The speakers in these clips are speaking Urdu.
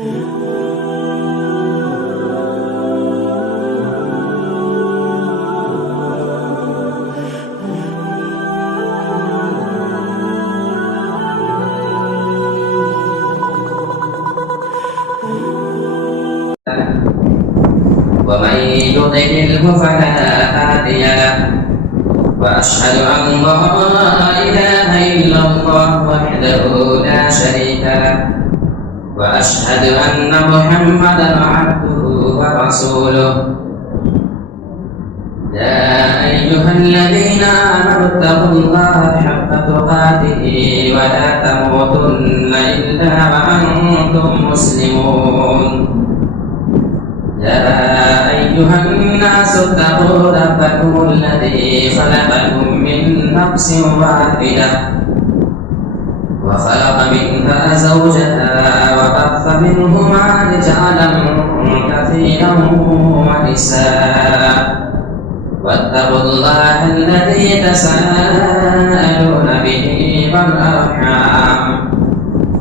ومن يضلله فلا هادي له وأشهد أن لا إله إلا الله وحده لا شريك له وأشهد أن محمدا عبده ورسوله يا أيها الذين آمنوا اتقوا الله حق تقاته ولا تموتن إلا وأنتم مسلمون يا أيها الناس اتقوا ربكم الذي خلقكم من نفس واحدة وخلق منها زوجها وبث منهما رجالا كثيرا ونساء واتقوا الله الذي تساءلون به والأرحام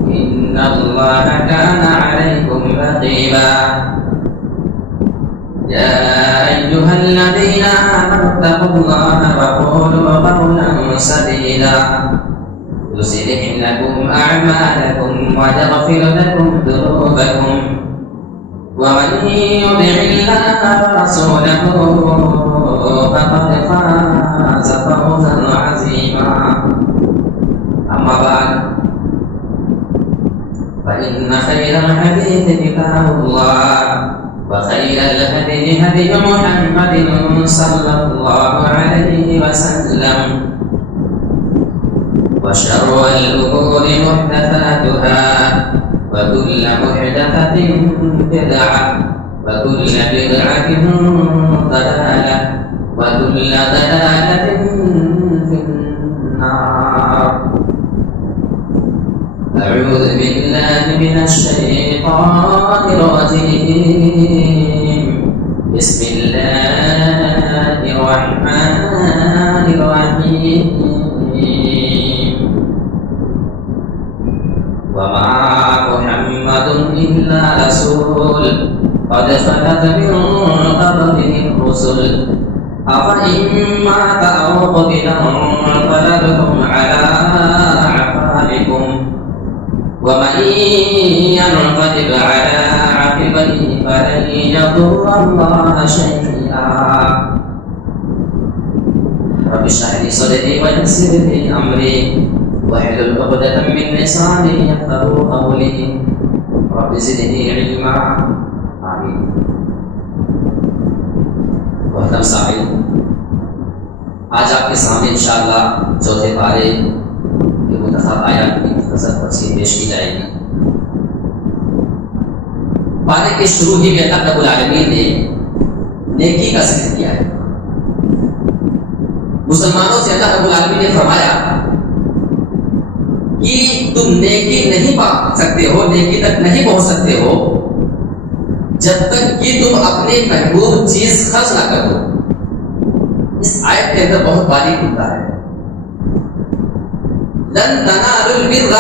إن الله كان عليكم رقيبا يا أيها الذين آمنوا اتقوا الله وقولوا قولا سديدا يصلح لكم أعمالكم ويغفر لكم ذنوبكم ومن يطع الله ورسوله فقد فاز فوزا عظيما أما بعد فإن خير الحديث كتاب الله وخير الهدي هدي محمد صلى الله عليه وسلم وشر الأمور محدثاتها وكل محدثة بدعة وكل بدعة ضلالة وكل ضلالة في النار. أعوذ بالله من الشيطان الرجيم. بسم الله الرحمن الرحيم. وما محمد إلا رسول قد خلت من قبله الرسل أفإن مات أو قتل انقلبتم على أعقابكم ومن ينقلب على عقبيه فلن يضر الله شيئا. رب اشرح لي صدري ويسر لي أمري واحلل عقدة من لساني يفقهوا قولي رب زدني علما آمين. محترم سامعین، آج آپ کے سامنے انشاءاللہ چوتھے پارے کے منتخب آیات کی مختصر تفسیر پیش کی جائے گی. پارے کے شروع ہی میں اللہ رب العالمین نے نیکی کا ذکر کیا ہے. مسلمانوں سے اللہ رب العالمین نے فرمایا کہ تم نیکی نہیں پا سکتے ہو، نیکی تک نہیں پہنچ سکتے ہو جب تک کہ تم اپنے محبوب چیز خرچ نہ کرو. اس آیت کے اندر بہت باریک ہوتا ہے. لن تنالوا البر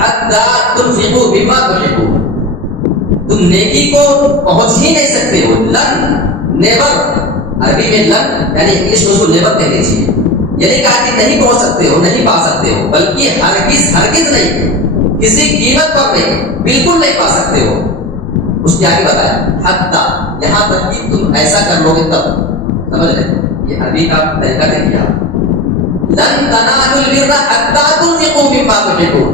حتى تنفقوا مما تحبون. تم نیکی کو پہنچ ہی نہیں سکتے ہو. لن نیور، عربی میں لن یعنی انگلش میں اس کو نیور کہہ لیجیے. یہ نہیں کہا کہ نہیں پہنچ سکتے ہو، نہیں پا سکتے ہو، بلکہ ہرگز ہرگز نہیں، کسی قیمت پر نہیں، بالکل نہیں پا سکتے ہو. اس نے آگے بتایا حتی، یہاں تک کہ تم ایسا کر لو گے تب. سمجھ رہے؟ یہ عربی کا طریقہ نہیں کیا. لن تنالوا البر حتى تنفقوا مما تحبون.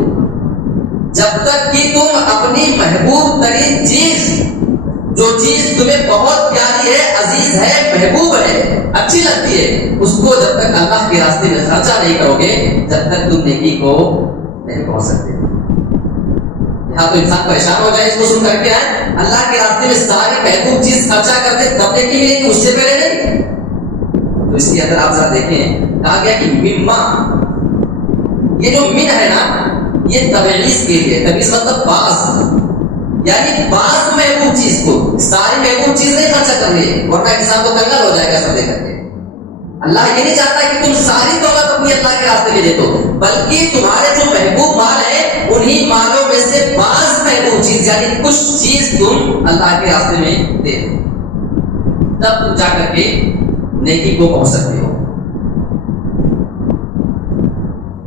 جب تک کہ تم اپنی محبوب ترین چیز، جو چیز تمہیں بہت پیاری ہے، عزیز ہے، محبوب ہے، اچھی لگتی ہے، اس کو جب تک اللہ کے راستے میں خرچہ نہیں کرو گے، جب تک تم نیکی کو نہیں پہنچ سکتے. یہاں تو انسان پریشان ہو جائے اس کو سن کر کے، اللہ کے راستے میں ساری محبوب چیز خرچہ کرتے تب نیکی ملے گی، اس سے پہلے نہیں. تو اس کے اندر آپ ذرا دیکھیں، کہا گیا کہ مما، یہ جو من ہے نا، یہ تبعیض کے لیے. تبعیض مطلب بعض، یعنی بعض محبوب چیز کو، ساری محبوب چیز نہیں خرچہ کرنی ہے، ورنہ انسان کو کنگال ہو جائے گا سب دے کر کے. اللہ یہ نہیں چاہتا کہ تم ساری دولت اپنی اللہ کے راستے میں دے دو، بلکہ تمہارے جو محبوب مال ہے انہی مالوں میں سے بعض محبوب چیز یعنی کچھ چیز تم اللہ کے راستے میں دے دو، تب تم جا کر کے نیکی کو پہنچ سکتے ہو۔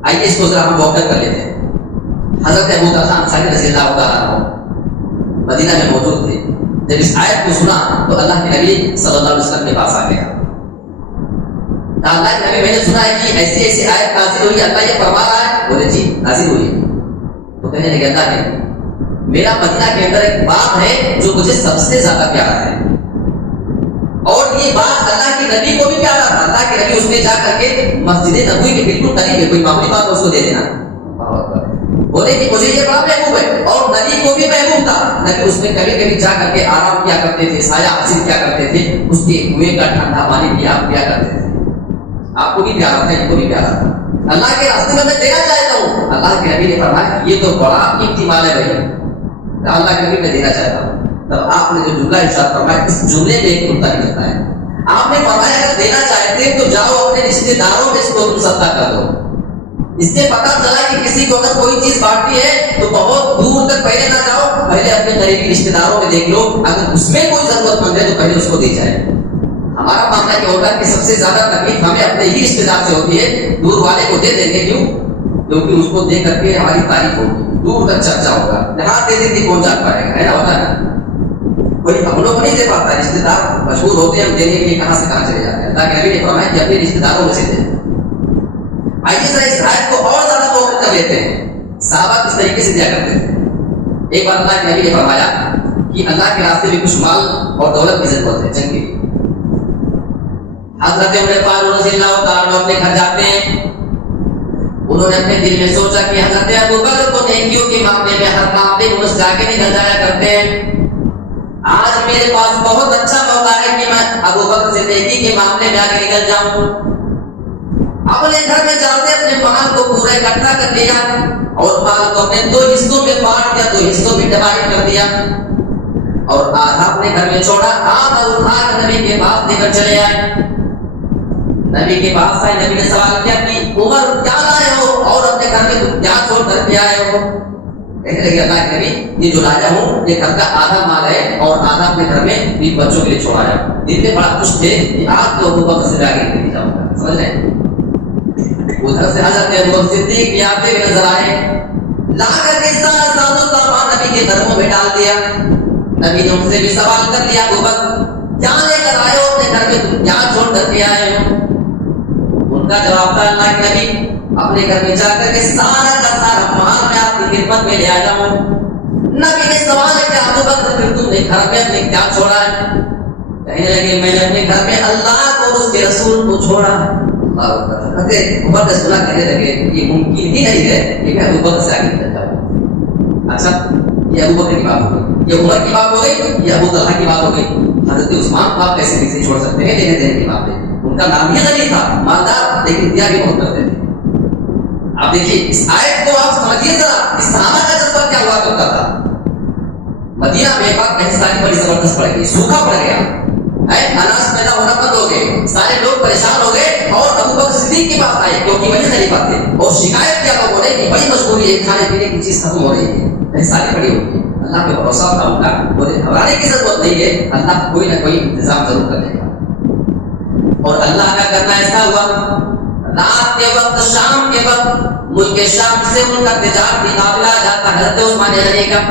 آئیے اس کو ذرا ہم واقع کر لیتے ہیں۔ حضرت ابو طلحہ انصاری رضی اللہ تعالیٰ عنہ مدینہ میں موجود تھے۔ جب اس آیت کو سنا تو اللہ کے نبی صلی اللہ علیہ وسلم کے پاس آ گیا۔ اللہ کے نبی میں نے سنا ہے کہ ایسی ایسی آیت نازل ہوئی، اللہ یہ فرما رہا ہے۔ بولے جی نازل ہوئی۔ تو کہنے لگے اللہ نے میرا مدینہ کے اندر ایک باغ ہے جو مجھے سب سے زیادہ پیارا ہے، اور یہ بات اللہ کے نبی کو بھی پیارا تھا۔ اللہ کے نبی اس میں جا کر کے مسجد نبوی کے بالکل قریب ہے، کوئی معمولی بات اس کو دے دینا۔ بولے کہ مجھے یہ بڑا محبوب ہے، اور نبی کو بھی محبوب تھا۔ نبی اس میں کبھی کبھی جا کر کے آرام کیا کرتے تھے، سایہ حاصل کیا کرتے تھے، اس کے کنویں کا ٹھنڈا پانی پیا کرتے تھے۔ آپ کو بھی پیارا تھا، ان کو بھی پیارا تھا۔ اللہ کے راستے میں دینا چاہتا ہوں۔ اللہ کے نبی نے فرمایا یہ تو بڑا قیمتی مال ہے بھائی، اللہ کے نبی میں دینا چاہتا ہوں۔ تب آپ نے جو جملہ ارشاد فرمایا، اس جملے میں ایک نقطہ نکلتا ہے۔ آپ نے فرمایا اگر دینا چاہتے تو جاؤ اپنے رشتے داروں میں اس کو تم صدقہ کر دو۔ اس سے پتا چلا کہ کسی کو اگر کوئی چیز بانٹی ہے تو بہت دور تک پہلے نہ جاؤ، پہلے اپنے قریبی رشتے داروں میں دیکھ لو، اگر اس میں کوئی ضرورت مند ہے تو پہلے اس کو دی جائے۔ ہمارا معاملہ کیا ہوتا ہے کہ سب سے زیادہ تکلیف ہمیں اپنے ہی رشتے دار سے ہوتی ہے، دور والے کو دے دیں گے، کیوں؟ کیونکہ اس کو دے کر کے ہماری تعریف ہوگی، دور تک چرچا ہوگا، جہاں دے دیتی کون جان پائے گا، ہے نا؟ ہوتا ہے کوئی ہم لوگ نہیں دے پاتا، رشتے دار مشہور ہوتے ہیں، ہم دینے کے لیے کہاں سے کہاں چلے جاتے ہیں۔ اللہ کے نبی نے فرمایا کہ اپنے رشتے داروں میں سے دے۔ آئیے ذرا اس آیت کو اور زیادہ فوکس کر لیتے ہیں۔ صحابہ کس طریقے سے دیا کرتے تھے؟ ایک بار اللہ کے نبی نے فرمایا کہ اللہ کے راستے میں کچھ مال اور دولت کی ضرورت ہے جنگ کی۔ حضرت عمر فاروق رضی اللہ تعالیٰ عنہ اپنے گھر جاتے ہیں۔ انہوں نے اپنے دل میں سوچا کہ حضرت ابو بکر تو نیکیوں کے معاملے میں ہر کام میں گھس جا کے نکل جایا کرتے ہیں، آج میرے پاس بہت اچھا موقع ہے کہ میں ابو بکر سے نیکی کے معاملے میں آگے نکل جاؤں۔ اپنے گھر میں جاتے اپنے مال کو پورا اکٹھا کر لیا اور مال کو اپنے 2 حصوں میں بانٹ دیا، 2 حصوں میں ڈیوائڈ کر دیا، اور آدھا اپنے گھر میں چھوڑا، آدھا اٹھا کر نبی کے پاس لے کر چلے آئے۔ نبی کے پاس آئے، نبی نے سوال کیا کہ عمر کیا لائے ہو اور اپنے گھر میں تم کیا چھوڑ کر کے آئے ہو؟ کہنے لگے اللہ کے نبی یہ جو لایا ہوں یہ گھر کا آدھا مال ہے اور آدھا اپنے گھر میں بھی بچوں کے لیے چھوڑا ہے۔ دل میں بڑا خوش تھے کہ آج تو ابو بکر سے آگے نکل جاؤں گا، سمجھ رہے ہیں؟ ادھر سے حضرت ابو بکر صدیق بھی آتے ہوئے نظر آئے، لا کر کے سارا ساز و سامان نبی کے گھروں میں ڈال دیا۔ نبی نے ان سے بھی سوال کر لیا ابو بکر کیا لے کر آئے ہو اپنے گھر میں، تم کیا چھوڑ کر کے آئے ہو؟ ان کا جواب تھا اللہ کے نبی اپنے گھر میں جا کر کے سارا کا سارا مال میں آپ کی خدمت میں لے آیا ہوں۔ نبی نے سوال کیا ابو بکر پھر تم نے گھر میں اپنے کیا چھوڑا ہے؟ کہنے لگے میں نے اپنے گھر میں اللہ کو اور اس کے رسول کو چھوڑا ہے۔ عمر نے سنا، کہنے لگے یہ ممکن ہی نہیں ہے کہ میں ابو بکر سے آگے نکل جاؤں۔ اچھا یہ ابو بکر کی بات ہو گئی، یہ عمر کی بات ہو گئی، یہ ابو طلحہ کی بات ہو گئی۔ حضرت عثمان کو آپ کیسے نہیں چھوڑ سکتے ہیں لینے دینے کی بات ہے؟ ان کا نام ہی غنی تھا، مالدار، لیکن دیا بھی بہت کرتے تھے۔ آپ دیکھیے اس آیت کو آپ سمجھیے ذرا، اس صحابہ کا جذبہ کیا ہوا کرتا تھا۔ مدینہ میں ایک بات پاکستانی بڑی زبردست پڑ گئی، سوکھا پڑ گیا، اناج پیدا ہونا بند ہو گئے، سارے لوگ پریشان ہو گئے اور ابو بکر صدیق کے پاس آئے کیونکہ وہی خلیفہ تھے، اور شکایت کیا لوگوں نے کہ بڑی مجبوری ہے، کھانے پینے کی چیز ختم ہو رہی ہے، ساری پڑی ہوئی ہے۔ اللہ پہ بھروسہ تھا ان کا، بولے گھبرانے کی ضرورت نہیں ہے، اللہ کوئی نہ کوئی انتظام ضرور کر دے گا۔ اور اللہ کا کرنا ایسا ہوا، رات کے وقت، شام کے وقت ملک شام سے ان کا تجارتی قافلہ جاتا حضرت عثمان غنی کا۔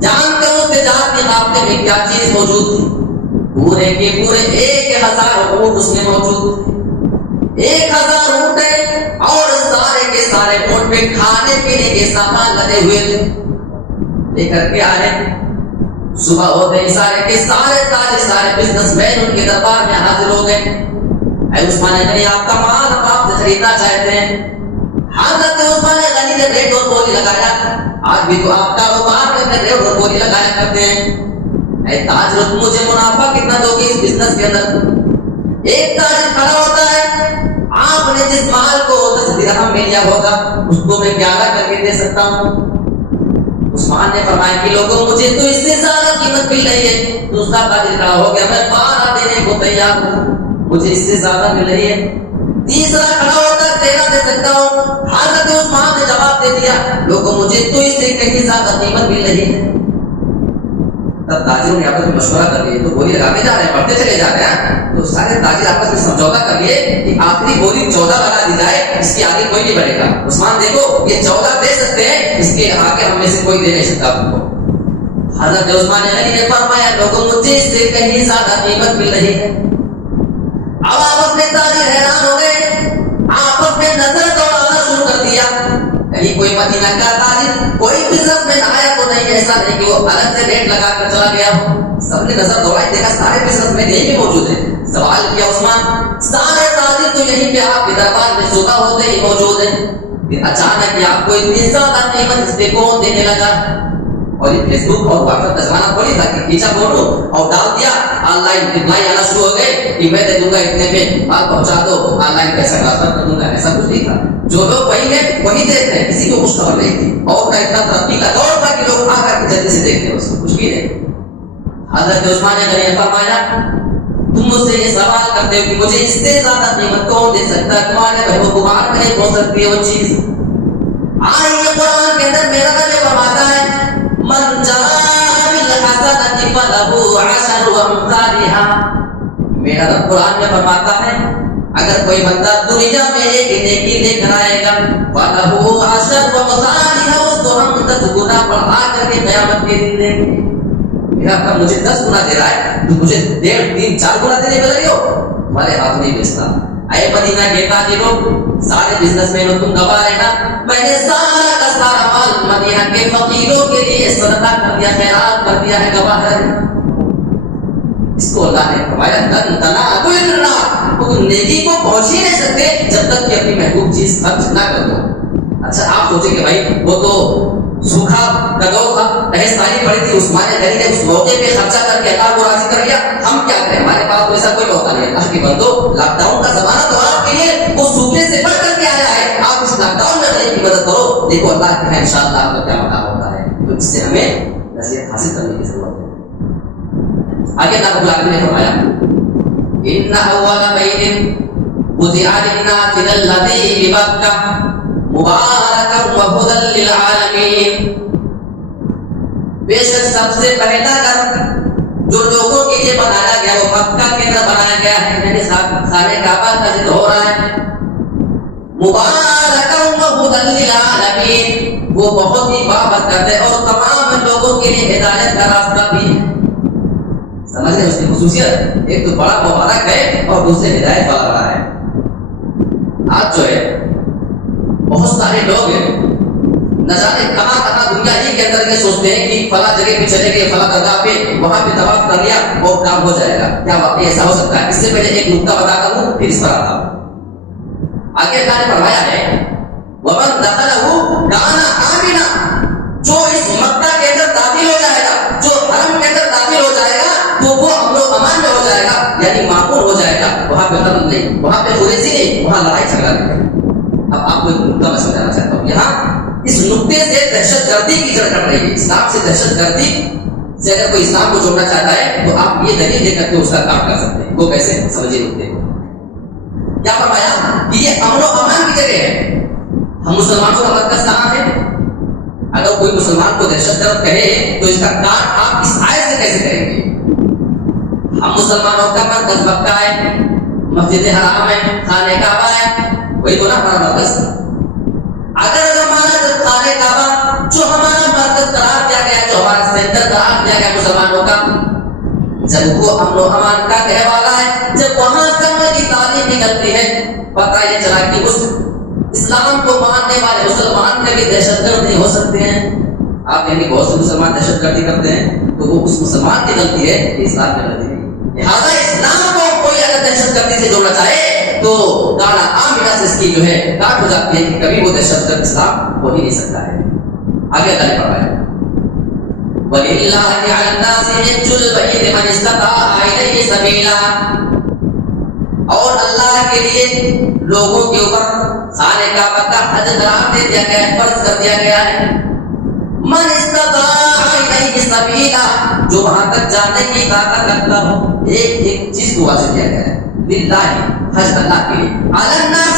جانتے ہو تجارتی قافلے میں کیا چیز موجود تھی؟ پورے کے پورے 1000 اونٹ اس میں موجود تھے، 1000 اونٹ اور سارے کے سارے اونٹ پہ کھانے پینے کے سامان لدے ہوئے تھے، لے کر کے آئے۔ صبح ہوتے ہی سارے کے سارے تاجر، سارے بزنس مین ان کے دربار میں حاضر ہو گئے۔ اے عثمان غنی آپ کا مال ہم آپ سے خریدنا چاہتے ہیں۔ حضرت عثمان غنی نے ریٹ اور بولی لگایا، آج بھی تو آپ کاروبار میں ریٹ اور بولی لگایا کرتے ہیں۔ اے تاجر مجھے منافع کتنا دو گے اس بزنس کے اندر؟ ایک تاجر کھڑا ہوتا ہے، آپ نے جس مال کو 10 درہم میں لیا ہوگا اس کو میں 11 کر کے دے سکتا ہوں۔ عثمان نے فرمایا کہ لوگوں مجھے تو اس سے زیادہ قیمت مل رہی ہے۔ دوسرا تاجر کھڑا ہو گیا، میں 12 دینے کو تیار ہوں۔ مجھے اس سے زیادہ مل رہی ہے. تیسرا کھڑا ہوتا دینا دے سکتا ہوں. حضرت عثمان نے جواب دے دیا لوگوں مجھے تو اس سے کہیں زیادہ قیمت مل رہی ہے. تب تاجروں نے آپس میں مشورہ کر لیے تو بولی لگاتے جا رہے ہیں, بڑھتے چلے جا رہے ہیں. تو سارے تاجر آپس میں سمجھوتا کر لیے کہ آخری بولی 14 لگا دی جائے, اس کے آگے کوئی نہیں بڑھے گا. عثمان دیکھو یہ 14 دے سکتے ہیں, اس کے آگے ہم میں سے کوئی دے نہیں سکتا تم کو. حضرت عثمان نے فرمایا لوگوں مجھے اس سے کہیں زیادہ قیمت مل رہی ہے. اب آپس میں تاجر حیران ہو گئے, آپس میں نظر دوڑانا شروع کر دیا. کہیں کوئی مدینہ کا تاجر کوئی بزنس میں آیا تو نہیں, ایسا نہیں کہ وہ الگ سے ریٹ لگا کر چلا گیا. سب نے نظر دوڑائی, دیکھا سارے بزنس میں یہیں پہ موجود ہیں. سوال کیا عثمان سارے تاجر تو یہیں پہ آپ کے دربار میں صبح ہوتے ہی موجود ہیں, پھر اچانک آپ کو اتنی زیادہ قیمت اس پہ کون دینے لگا؟ اور یہ فیس بک اور واٹس ایپ کا زمانہ تھوڑی تھا کہ کھینچا فوٹو اور ڈال دیا, آن لائن رپلائی آنا شروع ہو گئے کہ میں دے دوں گا اتنے میں, آپ پہنچا دو, آن لائن پیسہ ٹرانسفر کر دوں گا. ایسا کچھ نہیں تھا. جو لوگ وہی ہیں وہی دیکھتے ہیں, کسی کو کچھ خبر نہیں تھی. اور کا اتنا ترقی کا دور تھا کہ لوگ آ کر کے جلدی سے دیکھتے ہیں, اس کو کچھ بھی نہیں. حضرت عثمان نے فرمایا تم مجھ سے یہ سوال کرتے ہو کہ مجھے اس سے زیادہ قیمت کون دے سکتا ہے, تمہارے بہنوں کو مار میں نہیں پہنچ سکتی ہے وہ چیز. آج یہ قرآن کے اندر میرا رب یہ فرماتا ہے من جاء بالحسنۃ فلہ عشر امثالها. میرا رب قرآن میں فرماتا ہے اگر کوئی بندہ دنیا میں ایک نیکی لے کر آئے گا فلہ عشر امثالها, اس کو ہم 10 گنا بڑھا کر کے قیامت کے دن دیں گے. میرا رب مجھے 10 گنا دے رہا ہے, تو مجھے 1.5 3 4 گنا دینے میں لگے ہو, تمہارے ہاتھ نہیں بیچتا. اے مدینہ کے تاجروں, سارے بزنس مینوں تم گواہ رہنا, میں نے سارا کا سارا مال مدینہ کے فقیروں کے لیے صدقہ کر دیا, خیرات کر دیا ہے, گواہ رہنا. اس کو اللہ نے فرمایا لن تنالوا البر, تم نیکی کو پہنچ ہی نہیں سکتے جب تک کہ اپنی محبوب چیز خرچ نہ کر دو. اچھا آپ سوچیں کہ بھائی وہ تو سوکھا کا دور تھا, پہستانی پڑی تھی, عثمان غنی نے اس موقع پہ خرچہ کر کے اللہ کو راضی کر لیا. ہم کیا کریں, ہمارے پاس ایسا کوئی موقع نہیں ہے. اللہ کے بندو, لاک ڈاؤن کا زمانہ تو آپ کے لیے وہ سوکھنے سے بڑھ کر کے آیا ہے. آپ اس لاک ڈاؤن میں غریب کی مدد کرو, دیکھو اللہ کے انشاءاللہ آپ کا کیا مقام ہوتا ہے. تو اس سے ہمیں نصیحت حاصل کرنے کی ضرورت ہے. آگے اللہ رب العالمین نے فرمایا ان اول بیت وضع للناس للذی ببکہ مبارکا وہدی للعالمین. بے شک سب سے پہلا گھر جو لوگوں کے لیے بنایا گیا وہ مکہ کے اندر بنایا گیا ہے, یعنی خانہ کعبہ کا ذکر ہو رہا ہے. مبارکا وہدی للعالمین, وہ بہت ہی بابرکت ہے اور تمام لوگوں کے لیے ہدایت کا راستہ بھی ہے. سمجھ رہے اس کی خصوصیت, ایک تو بڑا مبارک ہے اور دوسرے ہدایت والا رہا ہے. آج جو ہے بہت سارے لوگ ہیں, نہ جانے کہاں کہاں دنیا ہی کے اندر یہ سوچتے ہیں کہ فلاں جگہ پہ چلے گئے, فلاں درگاہ پہ, وہاں پہ طواف کر لیا اور کام ہو جائے گا. کیا واقعی ایسا ہو سکتا ہے؟ اس سے پہلے ایک نقطہ بتاتا ہوں پھر اس پر آتا ہوں. آگے اللہ نے فرمایا ہے وَمَن دَخَلَهُ كَانَ آمِنًا, جو اس مکہ کے اندر داخل ہو جائے گا, جو حرم کے اندر داخل ہو جائے گا تو وہ امن و امان میں ہو جائے گا, یعنی معمول ہو جائے گا. وہاں پہ قتل نہیں, وہاں پہ خریزی نہیں, وہاں لڑائی جھگڑا نہیں. اب آپ کو ایک نقطہ میں سمجھانا چاہتا ہوں. یہاں اس نقطے سے دہشت گردی کی جڑ کٹ رہی ہے. اسلام سے دہشت گردی سے اگر کوئی اسلام کو جوڑنا چاہتا ہے تو آپ یہ دلیل دے کر کے اس کا کام کر سکتے ہیں. وہ کیسے, سمجھیے نقطے کو. کیا فرمایا کہ یہ امن و امان کی جگہ ہے. ہم مسلمانوں کا مرکز کہاں ہے؟ اگر کوئی مسلمان کو دہشت گرد کہے تو اس کا کام آپ اس آیت سے کیسے کریں گے؟ ہم مسلمانوں کا مرکز مکہ ہے, مسجد حرام ہے, خانہ کعبہ ہے, وہی تو نا ہمارا مرکز. اگر ہمارا جب خانہ کعبہ جو ہمارا مرکز قرار دیا گیا, جو ہمارا سینٹر قرار دیا گیا مسلمانوں کا, جب وہ امن و امان کا کہنے والا ہے, جب وہاں سے کی تعلیم نکلتی ہے, پتہ یہ چلا کہ اس اسلام کو ماننے والے مسلمان کبھی دہشت گرد نہیں ہو سکتے ہیں. آپ یعنی بہت سے مسلمان دہشت گردی کرتے ہیں تو وہ اس مسلمان کی غلطی ہے, اسلام کی غلطی نہیں. لہٰذا اسلام کو کوئی اگر دہشت گردی سے جوڑنا چاہے تو دانا آمینہ سے اس کی جو ہے کاٹ ہو جاتی ہے کہ کبھی وہ دہشت گرد اسلام ہو ہی نہیں سکتا ہے. آگے اللہ نے فرمایا وَلِلَّهِ عَلَى النَّاسِ حِجُّ الْبَيْتِ مَنِ اسْتَطَاعَ إِلَيْهِ سَبِيلًا, اور اللہ کے لیے لوگوں کے اوپر خانہ کعبہ کا حج قرار دے دیا گیا ہے, فرض کر دیا گیا ہے. من استطاع الیہ سبیلا جو وہاں تک جانے کی طاقت رکھتا ہو. ایک چیز کو واضح کیا گیا ہے, للہ حج اللہ کے لیے, علی الناس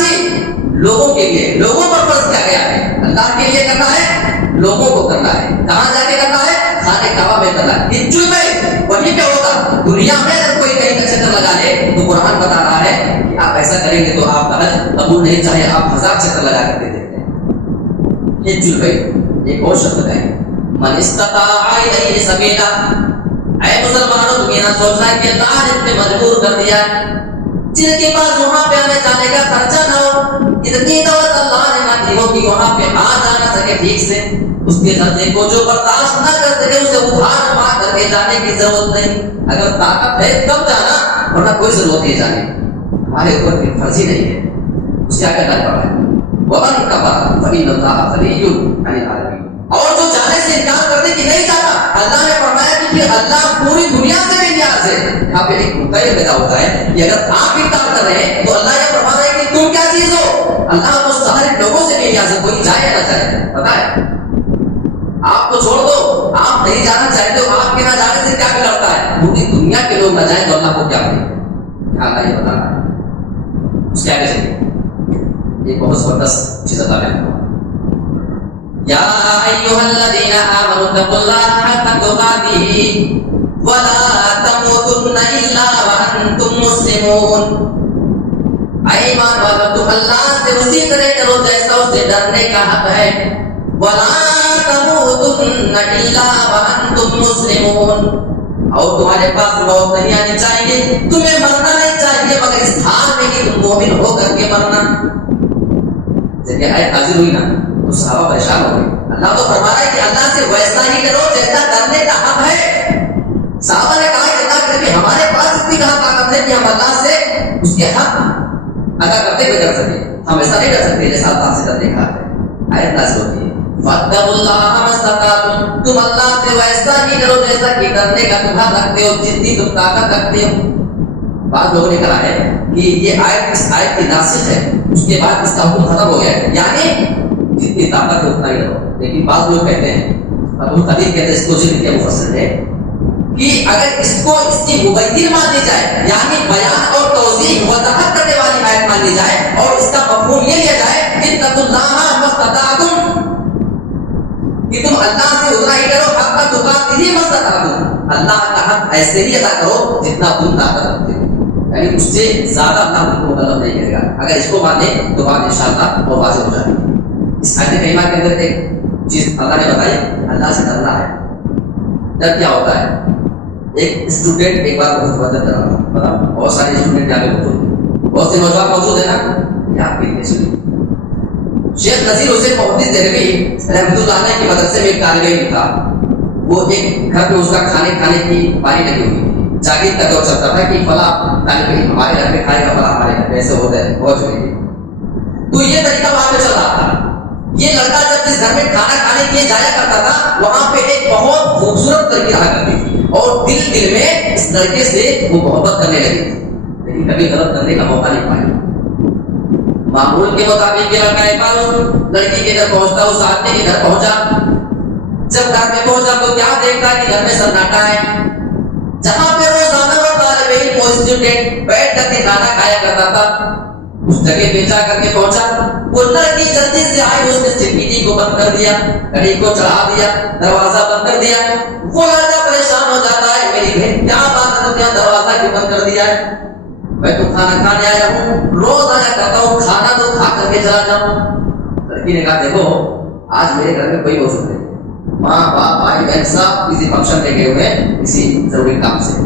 لوگوں کے لیے, لوگوں پر فرض کیا گیا ہے. اللہ کے لیے کرنا ہے, لوگوں کو کرنا ہے. کہاں جا کے کرنا ہے؟ خانہ کعبہ میں کرنا ہے. یہ چل میں وہی پہ ہوگا. دنیا میں اگر کوئی کہیں کا چکر لگا لے تو قرآن بتا رہا ہے کہ آپ ایسا کریں گے تو آپ کا حج قبول نہیں, چاہے آپ 1000 چکر لگا کر دے دیتے ہیں. یہ چل میں ایک اور شخص ہے, من استطاع الیہ سبیلا. اے مسلمانوں, تم یہ نہ سوچنا ہے کہ اللہ نے تمہیں مجبور کر دیا, جن کے پاس وہاں پہ آنے جانے کا خرچہ نہ ہو, اتنی دولت اللہ نے نہ دی ہو کہ وہاں پہ آ جانا سکے ٹھیک سے, اس کے خرچے کو جو برداشت نہ کر سکے اسے ادھار مار کر کے جانے کی ضرورت نہیں. اگر طاقت ہے تب جانا, ورنہ کوئی ضرورت نہیں جانے, ہمارے اوپر فرض ہی نہیں ہے. اس کیا کرنا پڑا ہے, ومن کفر فإن اللہ غنی عن العالمین. اور جو جانے سے انکار کر دے کہ نہیں جانا, اللہ نے فرمایا کہ پھر اللہ پوری دنیا سے بھی نیاز ہے. یہاں پہ ایک نقطہ یہ پیدا ہوتا ہے کہ اگر آپ انکار کر رہے ہیں تو اللہ یہ فرما رہا ہے کہ تم کیا چیز ہو. اللہ کو سارے لوگوں سے بھی نیاز ہے, کوئی جائے نہ جائے. پتا ہے, آپ کو چھوڑ دو, آپ نہیں جانا چاہتے ہو, آپ کے نہ جانے سے کیا بگڑتا ہے. پوری دنیا کے لوگ نہ جائیں تو اللہ کو کیا کرے. اللہ یہ بتا رہا ہے, اس کے آگے چلیے. یہ بہت زبردست چیز اللہ نے یا ایھا الذین آمنوا اتقوا اللہ حق تقاته ولا تموتن الا وانتم مسلمون. اے ایمان والو, تم اللہ سے اسی طرح ڈرو جیسا اس سے ڈرنے کا حق ہے. ولا تموتن الا وانتم مسلمون. اور تمہارے پاس موت نہیں آنی چاہیے, تمہیں مرنا نہیں چاہیے مگر اس حال میں کہ تم مومن ہو کر کے مرنا. جب یہ آیت نازل ہوئی نا تو صحابہ پریشان ہو گئے. اللہ تو فرما رہا ہے کہ اللہ سے ویسا ہی ڈرو جیسا ڈرنے کا حق ہے. صحابہ نے کہا کہ اللہ کرے ہمارے پاس اتنی کہاں طاقت ہے کہ ہم اللہ سے اس کے حق ادا کرتے ہوئے ڈر سکے. ہم ایسا نہیں ڈر سکتے جیسا اللہ سے ڈرنے کا حق ہے. آیت نازل ہوتی ہے فاتقوا اللہ ما استطعتم. تم اللہ سے ویسا ہی ڈرو جیسا کہ ڈرنے کا تم حق رکھتے ہو, جتنی تم طاقت رکھتے ہو. بعض لوگوں نے کہا ہے کہ یہ آیت اس آیت کی ناسخ ہے, اس کے بعد اس کا حکم ختم ہو گیا ہے, یعنی جتنی طاقت ہے اتنا ہی رہو. لیکن بعض لوگ کہتے ہیں, ابو خلیل کہتے ہیں, اس کو ذکر کیا مفسر ہے کہ اگر اس کو اس کی مبین مان لی جائے, یعنی بیان اور توضیح وضاحت کرنے والی آیت مان لی جائے, اور اس کا مفہوم یہ لیا جائے اتقوا اللہ ما استطعتم, کہ تم اللہ سے اتنا ہی ڈرو حق تقاته ما استطعتم. اللہ کا حق ایسے ہی ادا کرو جتنا تم طاقت رکھتے ہو, یعنی اس سے زیادہ اللہ کو مطلب نہیں کرے گا. اگر اس کو مانے تو بات انشاءاللہ وہ واضح ہو جائے گی. اس آیت کریمہ کے اندر ایک چیز اللہ نے بتائی, اللہ سے ڈرنا ہے. ڈر کیا ہوتا ہے؟ ایک اسٹوڈنٹ ایک بار بہت مدد کر رہا تھا, بہت سارے اسٹوڈنٹ یہاں پہ موجود ہیں, بہت سے نوجوان موجود ہیں نا, یہ آپ کے لیے سنیے. شیخ نذیر حسین محدث دہلوی رحمۃ اللہ علیہ کے مدرسے میں ایک طالب علم تھا. وہ ایک گھر پہ اس کا کھانے کی پاری لگی ہوئی تھی. جاگیر کا دور چلتا تھا کہ فلاں طالب علم ہمارے گھر پہ کھائے گا, فلاں ہمارے گھر پہ ایسے ہوتا ہے, بہت ہوئی. تو یہ طریقہ وہاں پہ چل رہا تھا. یہ لڑکا جب جس گھر میں کھانا کھانے کے لیے جایا کرتا تھا, وہاں پہ ایک بہت خوبصورت لڑکی رہا کرتی تھی, اور دل میں اس لڑکے سے وہ محبت کرنے لگی تھی, لیکن کبھی غلط کرنے کا موقع نہیں پائی. معمول کے مطابق یہ لڑکا ایک بار لڑکی کے گھر پہنچتا, اس آدمی کے گھر پہنچا. جب گھر میں پہنچا تو کیا دیکھتا کہ گھر میں سناٹا ہے. جہاں پہ روزانہ وہ طالب علم وہ اسٹوڈنٹ بیٹھ کر کے کھانا کھایا کرتا تھا, اس جگہ پہ جا کر کے پہنچا. وہ لڑکی جلدی سے آئی, اس نے سکیٹی کو بند کر دیا, گھڑی کو چڑھا دیا, دروازہ بند کر دیا. وہ لڑکا پریشان ہو جاتا ہے, میری بہن کیا بات ہے, تم دروازہ کیوں بند کر دیا ہے؟ میں تو کھانا کھانے آیا ہوں, روز آیا کرتا ہوں, کھانا تو کھا کر کے چلا جاؤں. لڑکی نے کہا دیکھو آج میرے گھر میں کوئی موجود نہیں, ماں باپ بھائی بہن سب کسی فنکشن میں گئے ہوئے کسی ضروری کام سے,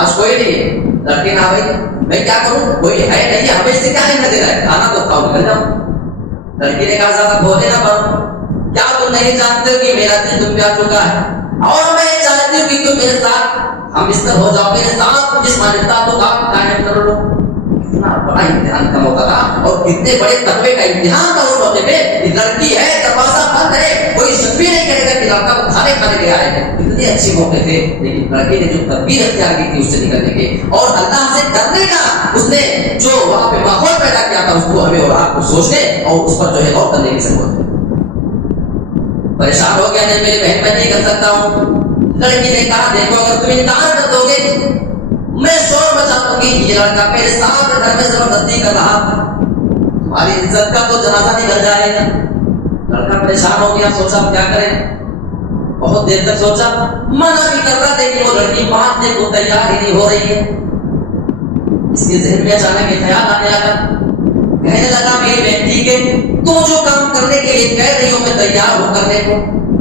آج کوئی نہیں ہے. لڑکی نے بھائی میں کیا کروں, کوئی ہے نہیں, ہمیں سے کیا نہیں دے رہا ہے, کھانا تو کھاؤ نکل جاؤ. لڑکی نے کہا زیادہ بولے نہ پڑو, کیا تم نہیں جانتے ہو کہ میرا دل تم پہ آ چکا ہے, اور میں چاہتی ہوں کہ تم میرے ساتھ ہم اس طرح ہو جاؤ, میرے ساتھ جس مانتا تو آپ قائم کر لو. کتنا بڑا امتحان کا موقع تھا, اور کتنے بڑے تقوی کا امتحان تھا اس موقع پہ. لڑکی ہے, دروازہ بند ہے, کوئی شک بھی نہیں کرے گا کہ لڑکا کو کھانے گیا ہے. کتنے اچھے موقع تھے, لیکن لڑکی نے جو تدبیر اختیار کی تھی اس سے نکلنے کے, اور اللہ سے ڈرنے کا اس نے جو وہاں پہ ماحول پیدا کیا تھا, اس کو ہمیں اور آپ کو سوچنے اور اس پر جو ہے غور کرنے کی ضرورت ہے. پریشان ہو گیا, نہیں میری بہن میں نہیں کر سکتا ہوں, لڑکی نے کہا دیکھو اگر تم انکار کر دو گے میں شور مچا دوں گی. یہ لڑکا میرے ساتھ گھر میں زبردستی کر رہا تھا, تمہاری عزت کا تو جنازہ نکل جائے گا. لڑکا پریشان ہو گیا, سوچا کیا کرے. بہت دیر تک سوچا, منع بھی کر رہا لیکن وہ لڑکی ماننے کو تیار ہی نہیں ہو رہی ہے. اس کے ذہن میں اچانک یہ خیال آنے لگا, کہنے لگا میری بہن ٹھیک ہے تو جو کام کرنے کے لیے کہہ رہی ہو میں تیار ہوں کرنے کو,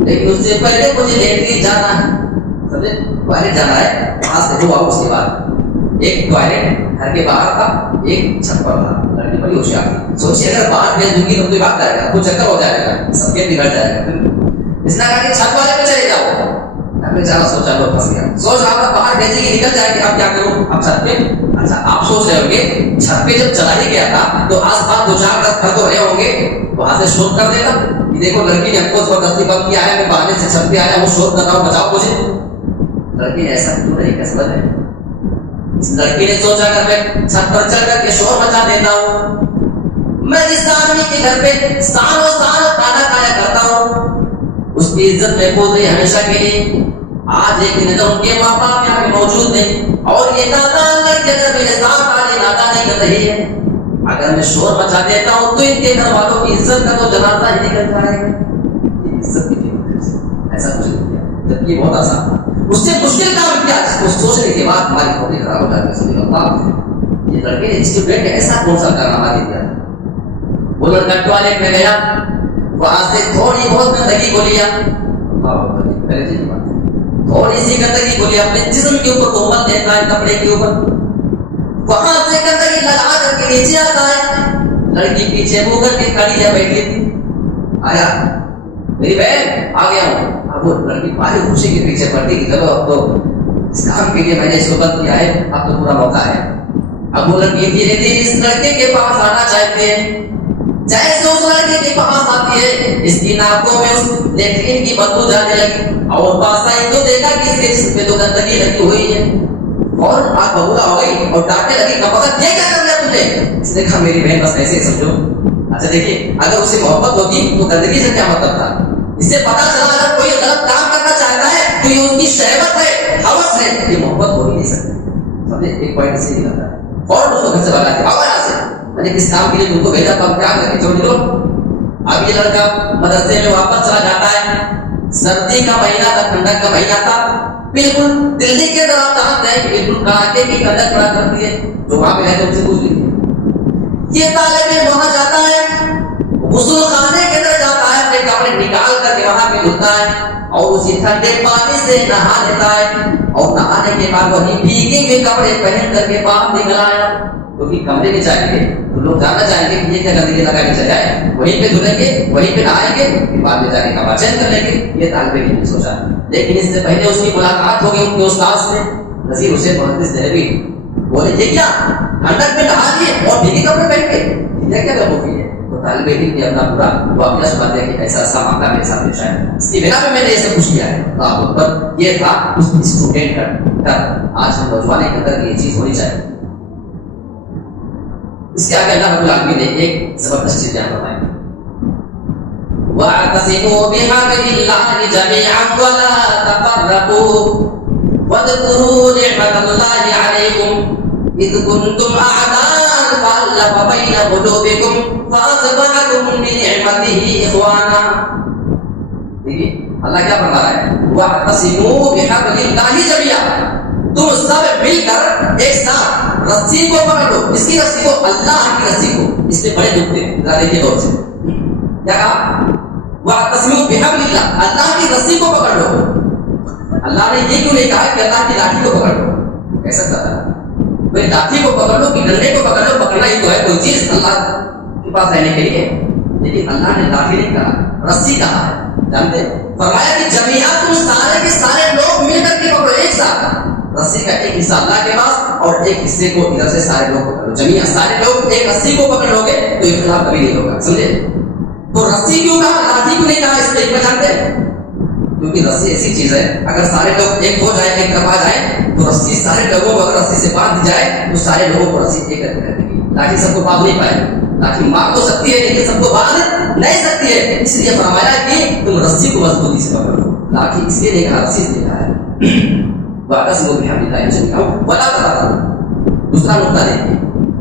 لیکن اس سے پہلے مجھے لیٹرین جانا ہے. سمجھے, ٹوائلٹ جانا ہے. وہاں سے ہوا اس کے بعد ایک ٹوائلٹ گھر کے باہر تھا, ایک چھت پر تھا. لڑکی بڑی ہوشیار تھی, سوچیے اگر باہر بھیج دوں گی تو کوئی بات کرے گا, کچھ چکر ہو جائے گا, سب کے بگڑ جائے گا. اس نے کہا کہ چھت والے پہ چلے جاؤ. بیچارہ سوچا لو پھنس گیا, سوچ رہا تھا باہر بھیجے گی نکل جائے گی, اب کیا کروں, اب چھت پہ. اچھا آپ سوچ رہے ہوں گے چھت پہ جب چلا ہی گیا تھا تو آس پاس 2-4 گھر تو رہے ہوں گے, وہاں سے شور کر دیتا کہ دیکھو لڑکی نے ہم کو زبردستی بند کیا ہے, میں بہانے سے چھت پہ آیا ہوں, شور کر رہا ہوں, بچاؤ مجھے. لڑکی نے ایسا کیوں نہیں کیا سمجھ ہے. اس لڑکی نے سوچا کہ میں چھت پر چڑھ کر کے شور مچا دیتا ہوں, میں جس آدمی کے گھر پہ سالوں سال کھانا کھایا کرتا ہوں اس کی عزت محفوظ رہی ہمیشہ کے لیے. آج ایک دن ان کے ماں باپ یہاں پہ موجود نہیں اور یہ نادان لڑکی اگر میرے ساتھ آج نادانی کر رہی ہے, اگر میں شور مچا دیتا ہوں تو ان کے گھر والوں کی عزت کا تو جنازہ ہی نکل جائے گا. یہ عزت کی ایسا کچھ نہیں کیا, جب یہ بہت آسان تھا. اس سے مشکل کام کیا جس کو سوچنے کے بعد ہماری خوبی خراب ہو جاتی ہے. یہ لڑکے نے اسٹوڈنٹ ایسا کون سا کارنامہ دے دیا. وہ لڑکا ٹوائلٹ میں گیا, وہاں سے تھوڑی بہت گندگی کو لیا, تھوڑی سی گندگی کو لیا اپنے جسم کے اوپر, کومل دیتا ہے کپڑے کے اوپر, وہاں سے گندگی لگا کر کے نیچے آتا ہے. لڑکی پیچھے منہ کر کے کھڑی ہے بیٹھی تھی. آیا میری بہن آ گیا ہوں. اب وہ لڑکی بڑی خوشی کے پیچھے پڑتی کہ چلو اب تو اس کام کے لیے میں نے اس کو بند کیا ہے, اب تو پورا موقع ہے. اب وہ لڑکی دھیرے دھیرے اس لڑکے کے پاس آنا چاہتے ہیں. جیسے اس لڑکے کے پاس آتی ہے اس کی ناکوں میں اس لیٹرین کی بدبو جانے لگی, اور پاس آئی تو دیکھا کہ اس کے جسم پہ تو گندگی لگی ہوئی ہے. اور آگ ببولا ہو گئی اور ڈانٹنے لگی, کب یہ کیا کر لیا تم نے. اس نے کہا میری بہن بس ایسے سمجھو. اچھا دیکھیے, اگر اسے محبت ہوتی تو گندگی سے کیا مطلب تھا. اس سے پتا چلا اگر کوئی غلط کام کرنا چاہتا ہے تو یہ اس کی شہوت ہے, ہوس ہے, یہ محبت ہو ہی نہیں سکتی. سمجھے, ایک پوائنٹ سے نہیں لگتا ہے. فوراً اس کو گھر سے بھگا دیا, آؤ یہاں سے, میں نے کس کام کے لیے تم کو بھیجا تھا, کیا کر کے چھوڑ دو. اب یہ لڑکا مدرسے میں واپس چلا جاتا ہے. سردی کا مہینہ تھا, ٹھنڈک کا مہینہ تھا, بالکل دلی کے اندر آپ جانتے ہیں بالکل کڑاکے کی ٹھنڈک پڑا کرتی ہے, جو وہاں پہ رہتے ہیں ان سے پوچھ لیجیے. یہ طالب علم وہاں جاتا ہے, غسل خانے کے اندر جاتا ہے, اپنے کپڑے نکال کر کے وہاں پہ دھلتا ہے اور اسی ٹھنڈے پانی سے نہا لیتا ہے, اور نہانے کے بعد وہی بھیگے ہوئے کپڑے پہن کر کے باہر نکل آیا. کیونکہ کمرے میں جائیں گے تو لوگ جاننا چاہیں گے کہ یہ کیا گندگی لگا کے چلے آئے, وہیں پہ دھلیں گے, وہیں پہ نہائیں گے, پھر بعد میں جا کے کپڑا چینج کر لیں گے. یہ طالب علم نے سوچا. لیکن اس سے پہلے اس کی ملاقات ہو گئی ان کے استاد سے, نذیر حسین محدث دہلوی. بولے یہ کیا ٹھنڈک میں نہا لیے اور بھیگے کپڑے پہن کے, یہ کیا بیوقوفی ہے. تو طالب علم نے اپنا پورا واقعہ سنا دیا کہ ایسا ایسا معاملہ میرے ساتھ پیش آیا, اس کی بنا پہ میں نے یہ سب کچھ کیا ہے. پر یہ تھا اس اسٹوڈنٹ کا ڈر. آج ہم نوجوانوں کے اندر یہ چیز ہونی چاہیے. اس کے آگے اللہ رب العالمین نے ایک زبردست چیز بیان فرمائی, وَاعْتَصِمُوا بِحَبْلِ اللَّهِ جَمِيعًا وَلَا تَفَرَّقُوا وَاذْكُرُوا نِعْمَةَ اللَّهِ عَلَيْكُمْ إِذْ كُنتُمْ أَعْدَاءً فَأَلَّفَ بَيْنَ قُلُوبِكُمْ فَأَصْبَحْتُمْ بِنِعْمَتِهِ إِخْوَانًا. دیکھیے اللہ کیا فرما رہا ہے, وَاعْتَصِمُوا بِحَبْلِ اللَّهِ جَمِيعًا, تم سب مل کر ایک ساتھ رسی کو پکڑ لو. اس کی رسی کو, اللہ کی رسی کو. اس میں بڑے نقطے ذرا دیکھیے غور سے. کیا کہا, واعتصموا بحبل اللہ, اللہ کی رسی کو پکڑ لو. اللہ نے یہ کیوں نہیں کہا کہ اللہ کی لاٹھی کو پکڑ لو, کہہ سکتا تھا بھائی لاٹھی کو پکڑ لو کہ ڈنڈے کو پکڑ لو, پکڑنا ہی تو ہے کوئی چیز اللہ کے پاس رہنے کے لیے. لیکن اللہ نے لاٹھی نہیں کہا, رسی کہا ہے. جانتے فرمایا کہ جميعا تم سارے کے سارے لوگ مل کر کے پکڑو ایک ساتھ. رسی کا ایک حصہ اللہ کے پاس اور ایک حصے کو ادھر سے سارے لوگ پکڑ لو. جميعا سارے لوگ ایک رسی کو پکڑ لو گے تو اختلاف کبھی نہیں ہوگا. سمجھے, تو رسی کیوں کہا, لاٹھی کیوں نہیں کہا, اس میں جانتے ہیں کیونکہ رسی ایسی چیز ہے اگر سارے لوگ ایک ہو جائیں, ایک طرف آ جائیں تو رسی سارے لوگوں کو اگر رسی سے باندھ جائے تو سارے لوگوں کو رسی ایک کرتے رہے گی. لاٹھی سب کو باندھ نہیں پائے, لاٹھی مار تو سکتی ہے لیکن سب کو باندھ نہیں سکتی ہے. اس لیے فرمایا کہ تم رسی کو مضبوطی سے پکڑو. لاٹھی اس لیے نہیں کہا, رسی سے کہا ہے واعتصموا بحبل اللہ جميعا ولا تفرقوا. دوسرا نقطہ دیکھیے,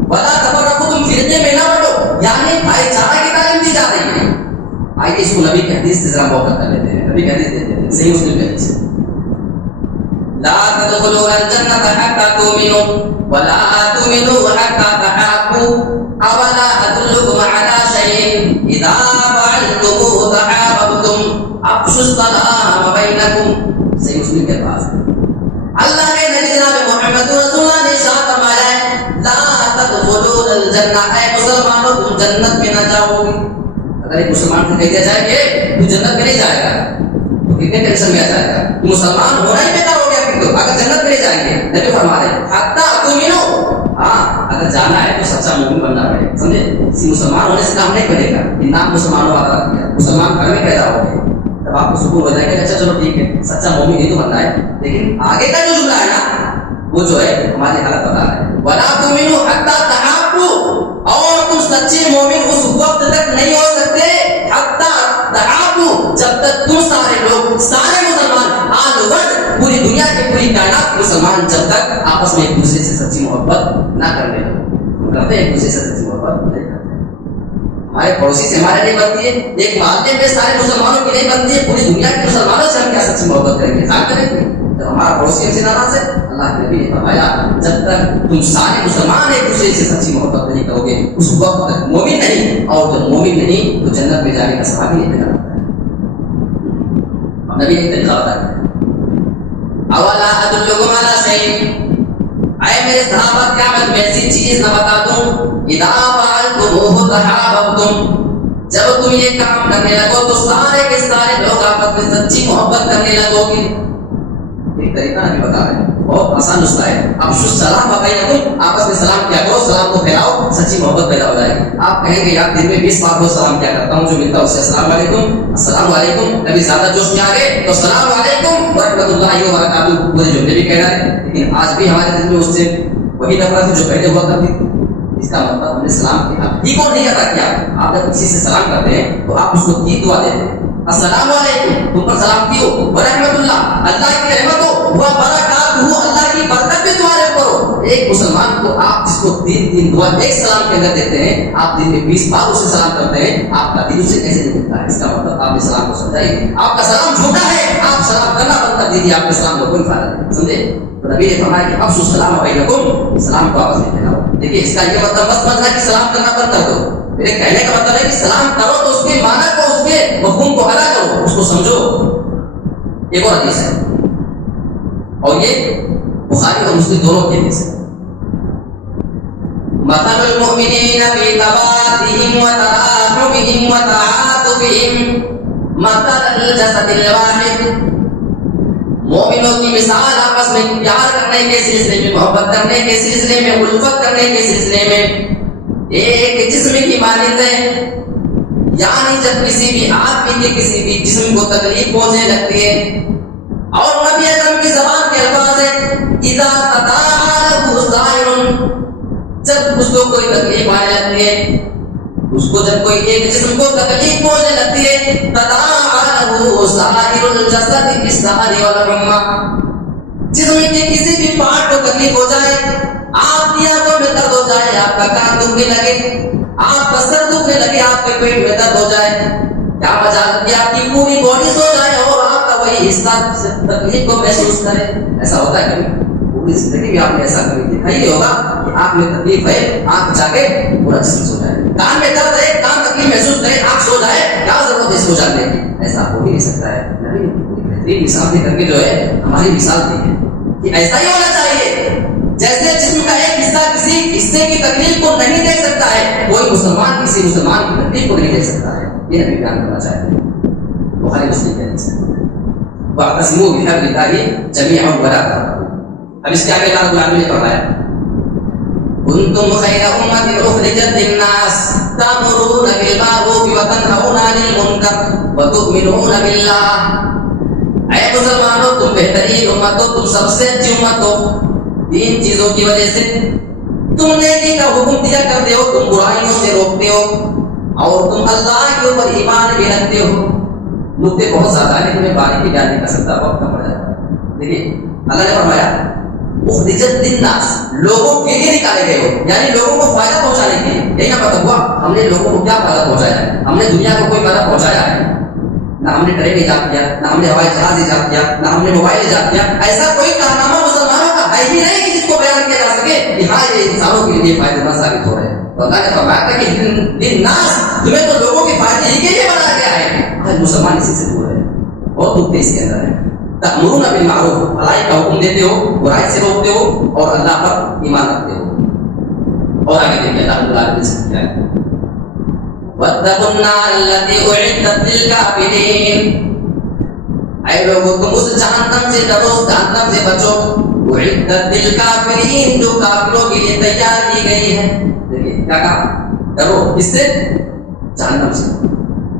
ولا تفرقوا, تم فرقے میں نہ بٹو, یعنی بھائی چارہ کی تعلیم دی جا رہی ہے. آئیے اس کو نبی کی حدیث سے ذرا موقع کر لیتے ہیں. نبی کی حدیث دیتے ہیں, صحیح مسلم کی حدیث ہے, لا تدخلون الجنة حتى تؤمنوا ولا تؤمنوا حتى تحابوا اولا ادلكم على شيء اذا فعلتموه تحاببتم افشوا السلام بينكم. صحیح مسلم کے پاس اللہ کے نبی جناب محمد رسول اللہ نے ارشاد فرمایا ہے, لا تدخلون الجنة, اے مسلمانوں تم جنت میں نہ جاؤ گے. اگر ایک مسلمان سے کہہ دیا جائے کہ تو جنت میں نہیں جائے گا تو کتنے ٹینشن میں آ جائے گا, تو مسلمان ہونا ہی بیکار ہو گیا. پھر اگر جنت میں نہیں جائیں گے, نبی فرما رہے ہیں حتی تؤمنوا, ہاں اگر جانا ہے تو سچا مومن بننا پڑے گا, سمجھے. اسی مسلمان ہونے سے کام نہیں بنے گا کہ نام مسلمانوں والا رکھ دیا, مسلمان گھر میں پیدا ہو گئے, تب آپ کو سکون ہو جائے گا. اچھا چلو ٹھیک ہے, سچا مومن ہی تو بننا ہے, لیکن آگے کا جو جملہ ہے نا وہ جو ہے ہماری حالت بتا رہا ہے, ولا تؤمنوا حتی تحابوا, اور تم سچے مومن اس وقت تک نہیں ہو سکتے حتی تحابوا, جب تک تم سارے لوگ, سارے مسلمان آل ورلڈ, پوری دنیا کے پوری کائنات مسلمان جب تک آپس میں ایک دوسرے سے سچی محبت نہ کرنے لگے. کرتے ایک دوسرے سے سچی محبت نہیں کرتے, ہمارے پڑوسی سے ہمارے نہیں بنتی ہے, ایک محلے میں سارے مسلمانوں کی نہیں بنتی ہے, پوری دنیا کے مسلمانوں سے ہم کیا سچی محبت کریں گے, خیال کریں گے. جب ہمارا پڑوسی ہم سے ناراض ہے, اللہ کے نبی نے فرمایا جب تک تم سارے مسلمان ایک دوسرے سے سچی محبت نہیں کرو گے اس وقت تک مومن نہیں, اور جب مومن نہیں تو جنت میں جانے کا سوال ہی نہیں پیدا ہوتا ہے. نبی نے طریقہ بتایا, اولا ادلکم علی شیء, اے میرے صحابہ کیا میں تمہیں ایسی چیز نہ بتا دوں, اذا فعلتموه تحاببتم, جب تم یہ کام کرنے لگو تو سارے کے سارے لوگ آپس میں سچی محبت کرنے لگو گے. ایک طریقہ نہیں بتا رہے, بہت آسان نسخہ ہے. افشوا السلام بینکم, آپس میں سلام کیا کرو, سلام کو پھیلاؤ, سچی محبت پیدا ہو جائے گی. آپ کہیں گے یار دن میں 20 بار کو سلام کیا کرتا ہوں, جو ملتا ہے اس سے السلام علیکم, السلام علیکم. کبھی زیادہ جوش میں آ گئے تو السلام علیکم ورحمۃ اللہ وبرکاتہ پورے جملے بھی کہہ رہا ہے, لیکن آج بھی ہمارے دل میں اس سے وہی نفرت ہے جو پہلے ہوا کرتی تھی. اس کا مطلب ہم نے سلام کیا ٹھیک اور نہیں ادا کیا. آپ جب کسی سے سلام کرتے ہیں تو آپ اس کو کی دعا دیتے ہیں, السلام علیکم, تم پر سلام کی ہو, ورحمۃ اللہ, اللہ کی رحمت ہو, وہ برکات ہو, اللہ کی برکت بھی تمہارے اوپر ہو. ایک مسلمان کو آپ جس کو 3 دعا ایک سلام کے اندر دیتے ہیں, آپ دن میں 20 بار اسے سلام کرتے ہیں, آپ کا دل اسے کیسے نہیں ملتا ہے. اس کا مطلب آپ نے سلام کو سمجھائیے, آپ کا سلام جھوٹا ہے, آپ سلام کرنا بند کر دیجیے, آپ کے سلام کو کوئی فائدہ نہیں, سمجھے. تو نبی نے فرمایا کہ افشوا السلام بینکم, سلام کو آپس میں پھیلاؤ. دیکھیے اس کا یہ مطلب بس مت ہے کہ سلام کرنا بند کر دو. میرے کہنے کا مطلب ہے کہ سلام کرو تو اس کے معنی کو, اس کے مفہوم کو ادا کرو, اس کو سمجھو. ایک اور حدیث ہے, اور یہ بخاری اور مسلم دونوں کے حدیث ہے. مثل المؤمنین فی تبادلهم وتراحمهم وتعاطفهم مثل الجسد الواحد, مومنوں کی مثال آپس میں پیار کرنے کے سلسلے میں, محبت کرنے کے سلسلے میں, الفت کرنے کے سلسلے میں ایک جسم کی مانند ہے. یعنی جب کسی بھی آدمی کے کسی بھی جسم کو تکلیف پہنچنے لگتی ہے, اور نبی اکرم کی زبان کے الفاظ ہے اذا تداعى سائر, جب اس کو کوئی تکلیف آنے لگتی ہے, اس کو جب کوئی ایک جسم کو تکلیف پہنچنے لگتی ہے, تداعى سائر الجسد بالسهر والحمى, جسم کے کسی بھی پارٹ کو تکلیف ہو جائے, آپ کی آنکھوں میں درد ہو جائے, آپ کا کان دکھنے لگے, آپ کا سر دکھنے لگے, آپ کے پیٹ میں درد ہو جائے, کیا وجہ کہ آپ کی پوری باڈی سو جائے اور آپ کا وہی حصہ تکلیف کو محسوس کرے. ایسا ہوتا ہے کبھی؟ پوری زندگی میں آپ نے ایسا کبھی دیکھا ہی ہوگا کہ آپ میں تکلیف ہے, آنکھ جا کے پورا جسم سو جائے, کان میں درد ہے, کان تکلیف محسوس کرے, آنکھ سو جائے, کیا ضرورت ہے اس کو جاننے کی؟ ایسا ہو ہی نہیں سکتا ہے. نبی پوری بہترین مثال دے کر کے جو ہے ہماری مثال دی ہے کہ ایسا ہی ہونا چاہیے. جیسے جسم کا ایک حصہ کسی حصے کی تکلیف کو نہیں دیکھ سکتا ہے, کوئی مسلمان کسی مسلمان کی تکلیف کو نہیں دیکھ سکتا ہے. یہ نبی بیان کرنا چاہتے ہیں. بخاری مسلم کے حدیث ہے, واعتصموا بحبل اللہ جميعا ولا تفرقوا. اب اس کے آگے اللہ رب العالمین نے فرمایا کنتم خیر امۃ اخرجت للناس تأمرون بالمعروف وتنهون عن المنکر وتؤمنون باللہ. اے مسلمانوں تم بہترین امت ہو, تم سب سے اچھی امت ہو. 3 چیزوں کی وجہ سے تم نیکی کا حکم دیا کرتے ہو, تم برائیوں سے روکتے ہو, اور تم اللہ کے اوپر ایمان بھی رکھتے ہو. نقطے بہت زیادہ ہے لیکن میں باریکی بیان نہیں کر سکتا, وقت کم پڑ جاتا ہے. دیکھیے اللہ نے فرمایا اخرجت للناس، لوگوں کے لیے نکالے گئے ہو، یعنی لوگوں کو فائدہ پہنچانے کے لیے. یہی نہ پتہ ہوا ہم نے لوگوں کو کیا فائدہ پہنچایا ہے؟ ہم نے دنیا کو کوئی فائدہ پہنچایا ہے؟ نہ ہم نے ٹرین ایجاد کیا، نہ ہم نے ہوائی جہاز ایجاد کیا، نہ ہم نے موبائل ایجاد کیا. ایسا کوئی کارنامہ مسلمانوں کا ہے ہی نہیں کہ جس کو بیان کیا جا سکے کہ ہاں یہ انسانوں کے لیے فائدہ مند ثابت ہو رہے ہیں. تو اللہ نے فرمایا تھا کہ للناس، تمہیں تو لوگوں کے فائدے ہی کے لیے بنایا گیا ہے. آج مسلمان اسی سے دور ہے اور دکھ اس کے اندر ہے. تأمرون بالمعروف، بھلائی کا حکم دیتے ہو، برائی سے روکتے ہو، اور اللہ پر ایمان رکھتے ہو. اور آگے دیکھیے اللہ تعالیٰ نے کیا ہے، وَاتَّقُوا النَّارَ الَّتِي أُعِدَّتْ لِلْكَافِرِينَ، اے لوگوں تم اس جہنم سے ڈرو، اس جہنم سے بچو. اُعِدَّتْ لِلْكَافِرِينَ، جو کافروں کے لیے تیار کی گئی ہے. دیکھیے کیا کہا، ڈرو کس سے؟ جہنم سے.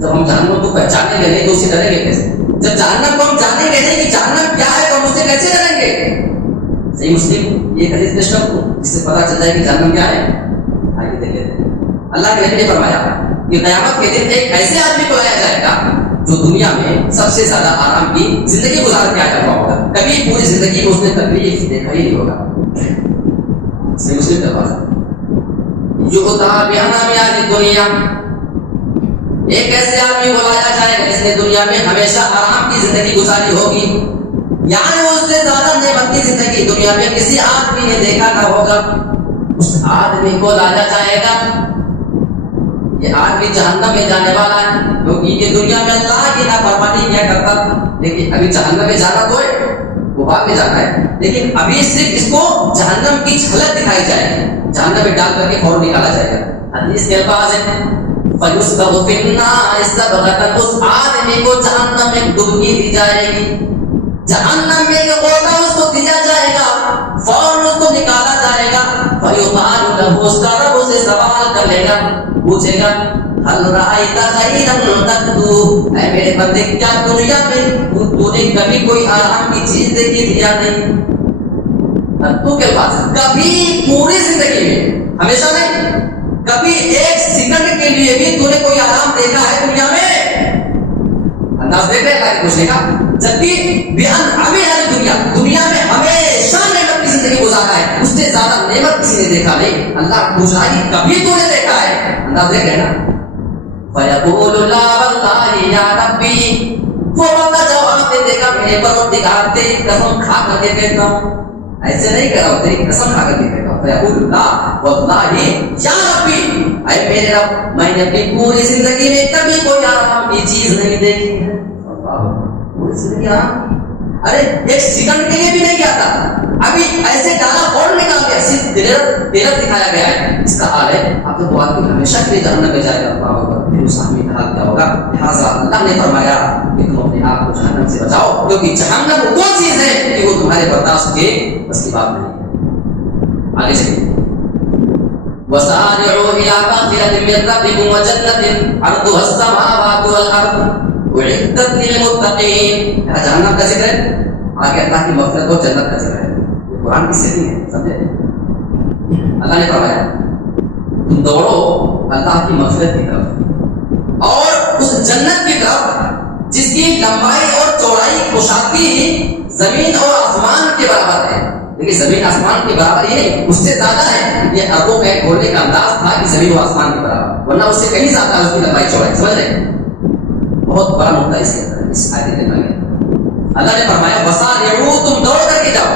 جب ہم جہنم کو پہچانیں گے نہیں تو اسے ڈریں گے کیسے؟ جب جہنم کو ہم جانیں گے نہیں کہ جہنم کیا ہے تو ہم اسے کیسے ڈریں گے؟ صحیح مسلم یہ حدیث پیش کروں جس سے پتہ چل جائے کہ جہنم کیا ہے. آئیے دیکھ لیتے ہیں. اللہ کے نبی نے فرمایا کہ قیامت کے دن ایک ایسے آدمی کو لایا جائے گا جو دنیا میں سب سے زیادہ آرام کی زندگی گزار کے آیا ہوا ہوگا. کبھی پوری زندگی میں اس نے تکلیف دیکھا ہی نہیں ہوگا. صحیح مسلم کا بات یؤتی بأنعام دنیا، ایک ایسے آدمی کو لایا جائے گا جس نے دنیا میں ہمیشہ آرام کی زندگی گزاری ہوگی، یعنی اس سے زیادہ نعمت کی زندگی دنیا میں کسی آدمی نے دیکھا نہ ہوگا. اس آدمی کو لایا جائے گا. یہ آدمی جہنم میں جانے والا ہے کیونکہ یہ دنیا میں اللہ کی نافرمانی کیا کرتا تھا. لیکن ابھی جہنم میں جانا تو ہے، وہ بعد میں جانا ہے، لیکن ابھی صرف اس کو جہنم کی جھلک دکھائی جائے گی. جہنم میں ڈال کر کے فوراً نکالا جائے گا. حدیث کے الفاظ ہیں فَيُسْقَطُ فِي النَّارِ سَبْغَةً، اس آدمی کو جہنم میں ڈبکی دی جائے گی. جہنم میں جو غوطہ اس کو دیا جائے گا، فوراً اس کو نکالا جائے گا. فَيُقَالُ لَهُ، اس کا رب اسے سوال کر لے گا، پوچھے گا هَلْ رَأَيْتَ خَيْرًا قَطُّ، اے میرے بندے کیا دنیا میں تو نے کبھی کوئی آرام کی چیز دیکھی دیا نہیں؟ تو کے پاس کبھی پوری زندگی میں، ہمیشہ نہیں، کبھی ایک سیکنڈ کے لیے بھی تو نے کوئی آرام دیکھا ہے دنیا میں؟ انداز دیکھ رہے ہیں پوچھنے کا. جبکہ بأنعام دنیا، دنیا میں ہمیشہ نعمت کی زندگی گزارا ہے، اس سے زیادہ نعمت کسی نے دیکھا نہیں. اللہ پوچھ رہا ہے کبھی تو نے دیکھا ہے؟ انداز دیکھ رہے ہیں نا. فَيَقُولُ لَا وَاللَّهِ يَا رَبِّي، وہ بندہ جواب دے دے گا میرے پروردگار تیری قسم کھا کر کے کہتا ہوں، ایسے نہیں کہہ رہا ہوں، تیری قسم کھا کر کے کہتا ہوں. فَيَقُولُ لَا وَاللَّهِ يَا رَبِّي، اے میرے رب میں نے اپنی پوری زندگی میں کبھی کوئی آرام کی چیز نہیں دیکھی ہے. پوری زندگی آرام، ارے ایک سیکنڈ کے لیے بھی نہیں کیا تھا، ابھی ایسے ڈالا فوراً نکال دیا، صرف تیرت دکھایا گیا ہے. اس کا حال ہے اب تو آدمی ہمیشہ کے لیے جہنم میں جائے گا. پھر اس آدمی کا حال کیا ہوگا؟ لہٰذا اللہ نے فرمایا کہ تم اپنے آپ کو جہنم سے بچاؤ، کیونکہ جہنم وہ چیز ہے کہ وہ تمہارے برداشت کے بس کی بات نہیں ہے. آگے چلیے. وَسَارِعُوا إِلَىٰ مَغْفِرَةٍ مِّن رَّبِّكُمْ وَجَنَّةٍ عَرْضُهَا السَّمَاوَاتُ وَالْأَرْضُ اُعِدَّتْ لِلْمُتَّقِينَ. یہاں جہنم کا ذکر ہے، آگے اللہ کی مغفرت اور جنت کا ذکر ہے. یہ قرآن کی سیٹنگ ہے، سمجھے؟ اللہ نے فرمایا تم دوڑو اللہ کی مغفرت کی طرف اور اس جنت کی طرف جس کی لمبائی اور چوڑائی کشادگی ہی زمین اور آسمان کے برابر ہے. لیکن زمین آسمان کے برابر ہی نہیں، اس سے زیادہ ہے. یہ اربوں کا بولنے کا انداز تھا کہ زمین و آسمان کے برابر، ورنہ اس سے کہیں زیادہ اس کی لمبائی چوڑائی. سمجھ رہے ہیں؟ بہت بڑا نقطہ اس کے اندر اس آیت میں اللہ نے فرمایا وسارعوا، تم دوڑ کر کے جاؤ.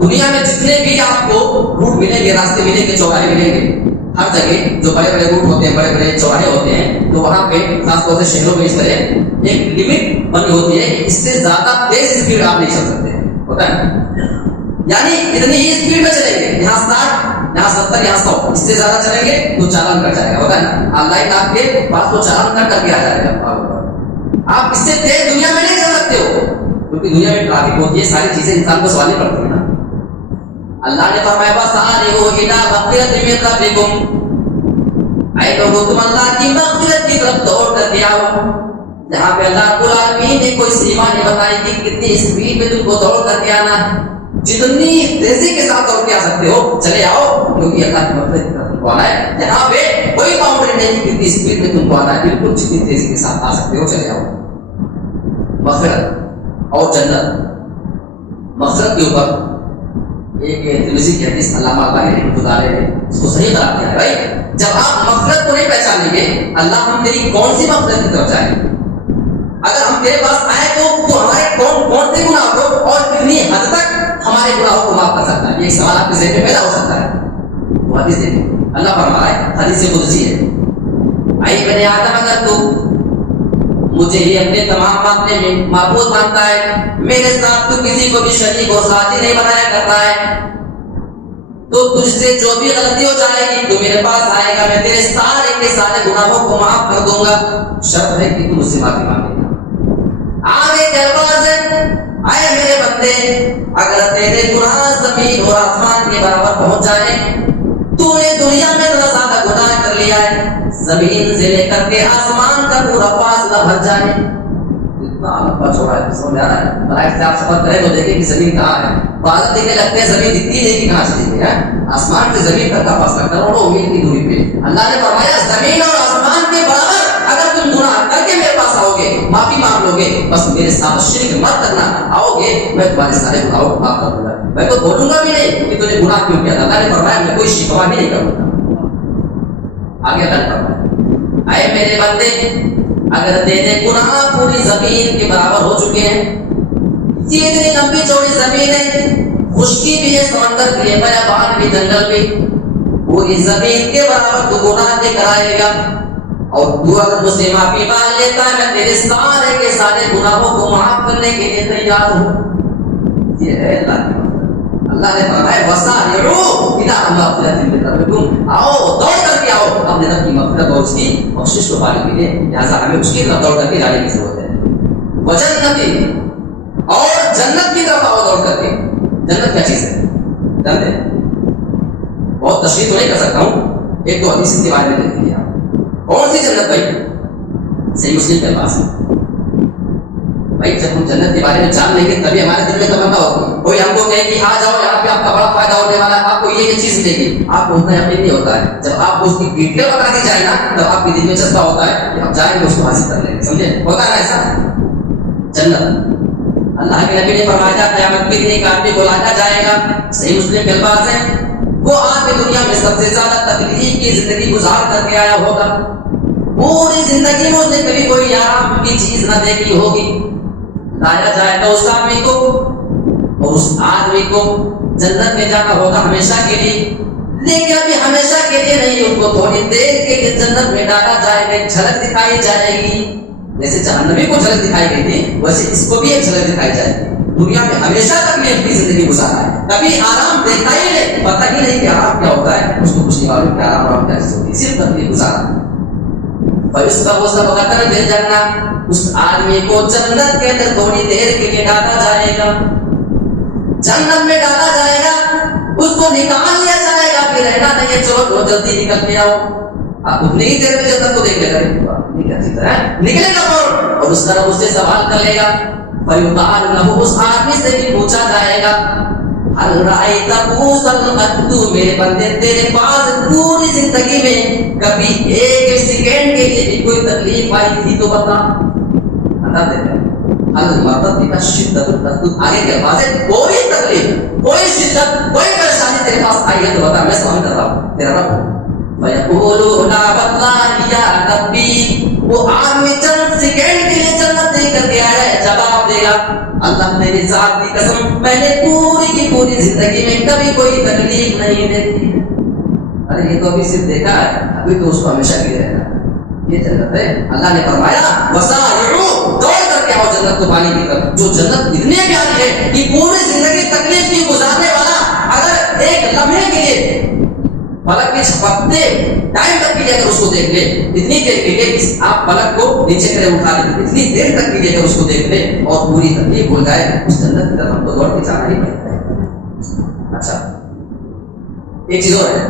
دنیا میں جتنے بھی آپ کو روٹ ملیں گے، راستے ملیں گے، چوراہے ملیں گے، ہر جگہ جو بڑے بڑے روٹ ہوتے ہیں، بڑے بڑے چوراہے ہوتے ہیں، تو وہاں پہ خاص طور سے شہروں میں اس طرح ایک لمٹ بنی ہوتی ہے کہ اس سے زیادہ تیز اسپیڈ آپ نہیں چل سکتے. ہوتا ہے یعنی اتنی ہی اسپیڈ میں چلیں گے، یہاں 60، یہاں 70، یہاں 100، اس سے زیادہ چلیں گے تو چالان کٹ جائے گا. ہوتا ہے نا، آن لائن آپ کے پاس تو چالان کٹ کے آ جائے گا. آپ اس سے تیز دنیا میں نہیں چل سکتے ہو کیونکہ دنیا میں ٹریفک ہوتی ہے، ساری چیزیں انسان کو سوالنی پڑتی ہیں نا. اللہ نے فرمایا وَسَارِعُوا إِلَىٰ مَغْفِرَةٍ مِّن رَّبِّكُمْ، اے لوگوں تم اللہ کی مغفرت کی طرف دوڑ کر کے آؤ. جہاں پہ اللہ رب العالمین نے کوئی سیما نہیں بتائی کہ کتنی اسپیڈ میں تم کو دوڑ کر کے آنا ہے، جتنی تیزی کے ساتھ دوڑ کے آ سکتے ہو چلے آؤ، کیونکہ اللہ کی مغفرت کی طرف تم کو آنا ہے. یہاں پہ کوئی باؤنڈری نہیں کہ کتنی اسپیڈ میں تم کو آنا ہے، بالکل جتنی تیزی کے ساتھ آ سکتے ہو چلے آؤ. مغفرت اور جنت مغفرت کے اوپر ایک ترمذی کی حدیث علامہ البانی رحمۃ اللہ علیہ نے اس کو صحیح قرار دیا ہے. بھائی جب آپ مغفرت کو نہیں پہچانیں گے اللہ ہم تیری کون سی مغفرت کی طرف جائیں گے؟ اگر ہم تیرے پاس آئے تو ہمارے کون سے گناہ کو اور کتنی حد تک ہمارے گناہوں کو معاف کر سکتا ہے؟ یہ ایک سوال آپ کے ذہن میں پیدا ہو سکتا ہے. وہ حدیث دیکھیں, اللہ فرما ہے, حدیث قدسی ہے, اے بنی آدم اگر تو مجھے ہی اپنے تمام اپنے معبود مانتا ہے, میرے ساتھ تو کسی کو بھی شریک اور ساتھی نہیں بنایا کرتا ہے, تو تجھ سے جو بھی غلطی ہو جائے گی تو میرے پاس آئے گا, میں تیرے سارے کے سارے گناہوں کو معاف کر دوں گا, شرط ہے کہ تم مجھ سے معافی مانگے گا. آگے کے الفاظ ہے, اے میرے بندے اگر تیرے گناہ زمین اور آسمان کے برابر پہنچ جائے, تو نے دنیا میں اتنا زیادہ گناہ کر لیا ہے, زمین سے لے کر کے آسمان کا پورا فاصلہ بھر جائے, اتنا لمبا چوڑا ہے, سمجھ آ رہا ہے؟ فلائٹ سے آپ سفر کریں تو دیکھیں کہ زمین کہاں ہے, بعض دیکھنے لگتے ہیں زمین دکھتی نہیں کہ کہاں چلی گئی ہے, آسمان سے زمین تک کا فاصلہ کروڑوں میل کی دوری پہ. اللہ نے فرمایا زمین اور آسمان کے برابر اگر تم گناہ کر کے میرے پاس آؤ گے, معافی مانگ لو گے, بس میرے ساتھ شرک مت کرنا, آؤ گے میں تمہارے سارے گناہوں کو معاف کر دوں گا, میں تو بولوں گا بھی نہیں کہ تم نے گناہ کیوں کیا. اللہ نے فرمایا میں کوئی شکوہ بھی نہیں کروں گا. آگے اللہ نے فرمایا, اے میرے بندے اگر تیرے گناہ پوری زمین کے برابر ہو چکے ہیں, یہ اتنی لمبی چوڑی زمین ہے, خشکی بھی ہے سمندر بھی ہے, بیابان بھی, جنگل بھی, پوری زمین کے برابر تو گناہ لے کر آئے گا, اور تو اگر مجھ سے معافی مانگ لیتا ہے میں تیرے سارے کے سارے گناہوں کو معاف کرنے کے لیے تیار ہوں. یہ ہے اللہ کی بات. اللہ نے فرمایا وسارعوا الی مغفرۃ من ربکم, آؤ دوڑ کر کے آؤ اپنے رب کی مغفرت اور اس کی بخشش کو پانے کے لیے, لہٰذا ہمیں اس کی طرف دوڑ کر کے جانے کی ضرورت ہے. وجنت, اور جنت کی طرف آؤ دوڑ کر کے. جنت کیا چیز ہے جانتے ہیں؟ بہت تشریح تو نہیں کر سکتا ہوں, ایک دو حدیث کے بارے میں دیکھ لیجیے آپ. کون سی جنت بھائی؟ صحیح مسلم کے پاس ہے بھائی. جب ہم جنت کے بارے میں جان لیں گے تبھی ہمارے دل میں تمنا ہوگی. کوئی ہم کو کہے کہ آ جاؤ یہاں پہ آپ کا بڑا فائدہ ہونے والا ہے, آپ کو یہ چیز ملے گی, آپ کو اتنا یقین نہیں ہوتا ہے. جب آپ کو اس کی ڈیٹیل بتا دی جائے نا تب آپ کے دل میں جذبہ ہوتا ہے کہ ہم جائیں گے اس کو حاصل کر لیں گے. سمجھے ہوتا ہے ایسا؟ جنت اللہ کے نبی نے فرمایا قیامت کے دن ایک آدمی کو لایا جائے گا, صحیح مسلم کے الفاظ ہیں, وہ آدمی دنیا میں سب سے زیادہ تکلیف کی زندگی گزار کر کے آیا ہوگا, پوری زندگی میں اس نے کبھی کوئی آرام کی چیز نہ دیکھی ہوگی. لایا جائے گا اس آدمی کو, اور اس آدمی کو جنت میں جانا ہوگا ہمیشہ کے لیے, لیکن ابھی ہمیشہ کے لیے نہیں, اس کو تھوڑی دیر کے لیے جنت میں ڈالا جائے گا, جھلک دکھائی جائے گی. جیسے جہنمی کو جھلک دکھائی گئی تھی ویسے اس کو بھی ایک جھلک دکھائی جائے گی. دنیا میں ہمیشہ تکلیف کی زندگی گزارا ہے, کبھی آرام دیکھا ہی نہیں, پتہ ہی نہیں کہ آرام کیا ہوتا ہے, اس کو کچھ نہیں معلوم کہ آرام کیا چیز ہوتی ہے, صرف تکلیف گزارا. اس آدمی کو جنت کے اندر تھوڑی دیر کے لیے ڈالا جائے گا, جنت میں ڈالا جائے گا, اس کو نکال لیا جائے گا, پھر رہنا نہیں ہے, چلو بہت جلدی نکل کے آؤ. آپ اتنی ہی دیر میں جنت کو دیکھ لے گا, نکلے گا اور اس طرح اس سے سوال کر لے گا. فیقال له, اس آدمی سے بھی پوچھا جائے گا, هل رأيت بوسا قط, میرے بندے تیرے پاس پوری زندگی میں کبھی ایک سیکنڈ کے لیے بھی کوئی تکلیف آئی تھی تو بتا. بتا دیتے ہیں هل مرت بك شدت قط, آگے کے بعد کوئی تکلیف, کوئی شدت, کوئی پریشانی تیرے پاس آئی ہے تو بتا, میں سوال کر رہا ہوں تیرا رب. فیقول لا والله یا ربی, وہ آدمی چند سیکنڈ کے لیے جنت دے کر کے آیا ہے, جواب دے گا اللہ میری ذات کی قسم میں نے پوری کی پوری زندگی میں کبھی کوئی تکلیف نہیں دیکھی. ارے یہ تو ابھی صرف دیکھا ہے, ابھی تو اس کو ہمیشہ کی رہنا ہے. یہ جنت ہے. اللہ نے فرمایا وسارعوا, دوڑ کر کے آؤ جنت کو پانی کی طرف. جو جنت اتنے پیاری ہے کہ پوری زندگی تکلیف کی گزارنے والا اگر ایک لمحے کے لیے پلک کے چھپکتے ٹائم تک کے لیے اگر اس کو دیکھ لے, اتنی دیر کے لیے آپ پلک کو نیچے کرے اٹھا لیں, اتنی دیر تک کے لیے اگر اس کو دیکھ لے اور پوری تکلیف بھول جائے, اس جنت کی طرف ہم کو دوڑ کے جانا ہی پڑتا ہے. اچھا ایک چیز اور ہے,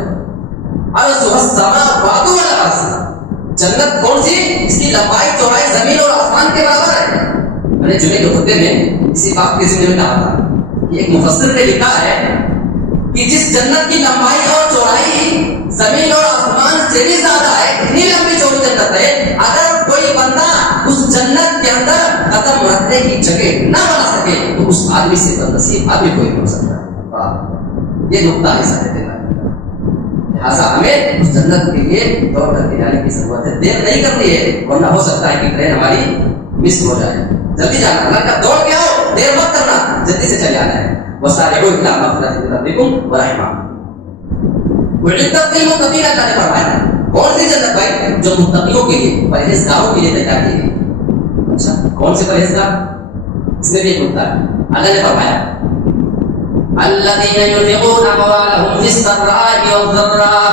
جنت کون سی؟ اس کی لمبائی چوڑائی زمین اور آسمان کے برابر ہے. میں نے جمعے کے خطبے میں اسی بات کے ذکر میں کہا تھا کہ ایک مفسر نے لکھا ہے کہ جس جنت کی لمبائی اور چوڑائی زمین اور آسمان سے بھی زیادہ ہے, اتنی لمبی چوڑی جنت ہے, اگر کوئی بندہ اس جنت جنت کے اندر قدم رکھنے کی جگہ نہ بنا سکے تو اس آدمی سے بدنصیب آدمی کوئی نہیں ہو سکتا. یہ نقطہ ہے سارے دن. لہٰذا ہمیں اس جنت کے لیے دوڑ کر کے جانے کی ضرورت ہے. دیر نہیں کرنی ہے ورنہ ہو سکتا ہے کہ ٹرین ہماری مس ہو جائے. جلدی جانا. اللہ کا دوڑ کے آؤ, دیر مت کرنا, جلدی سے چل جانا ہے. وسارعوا إلى مغفرة من ربكم ورحمة. وعدت للمتقين اللہ نے فرمایا. کون سی جنت بھائی؟ جو متقیوں کے لیے, پرہیزگاروں کے لیے تیار کی گئی. اچھا, کون سے پرہیزگار؟ اس میں بھی ایک نقطہ ہے. اللہ نے فرمایا الذين ينفقون أموالهم في السراء والضراء.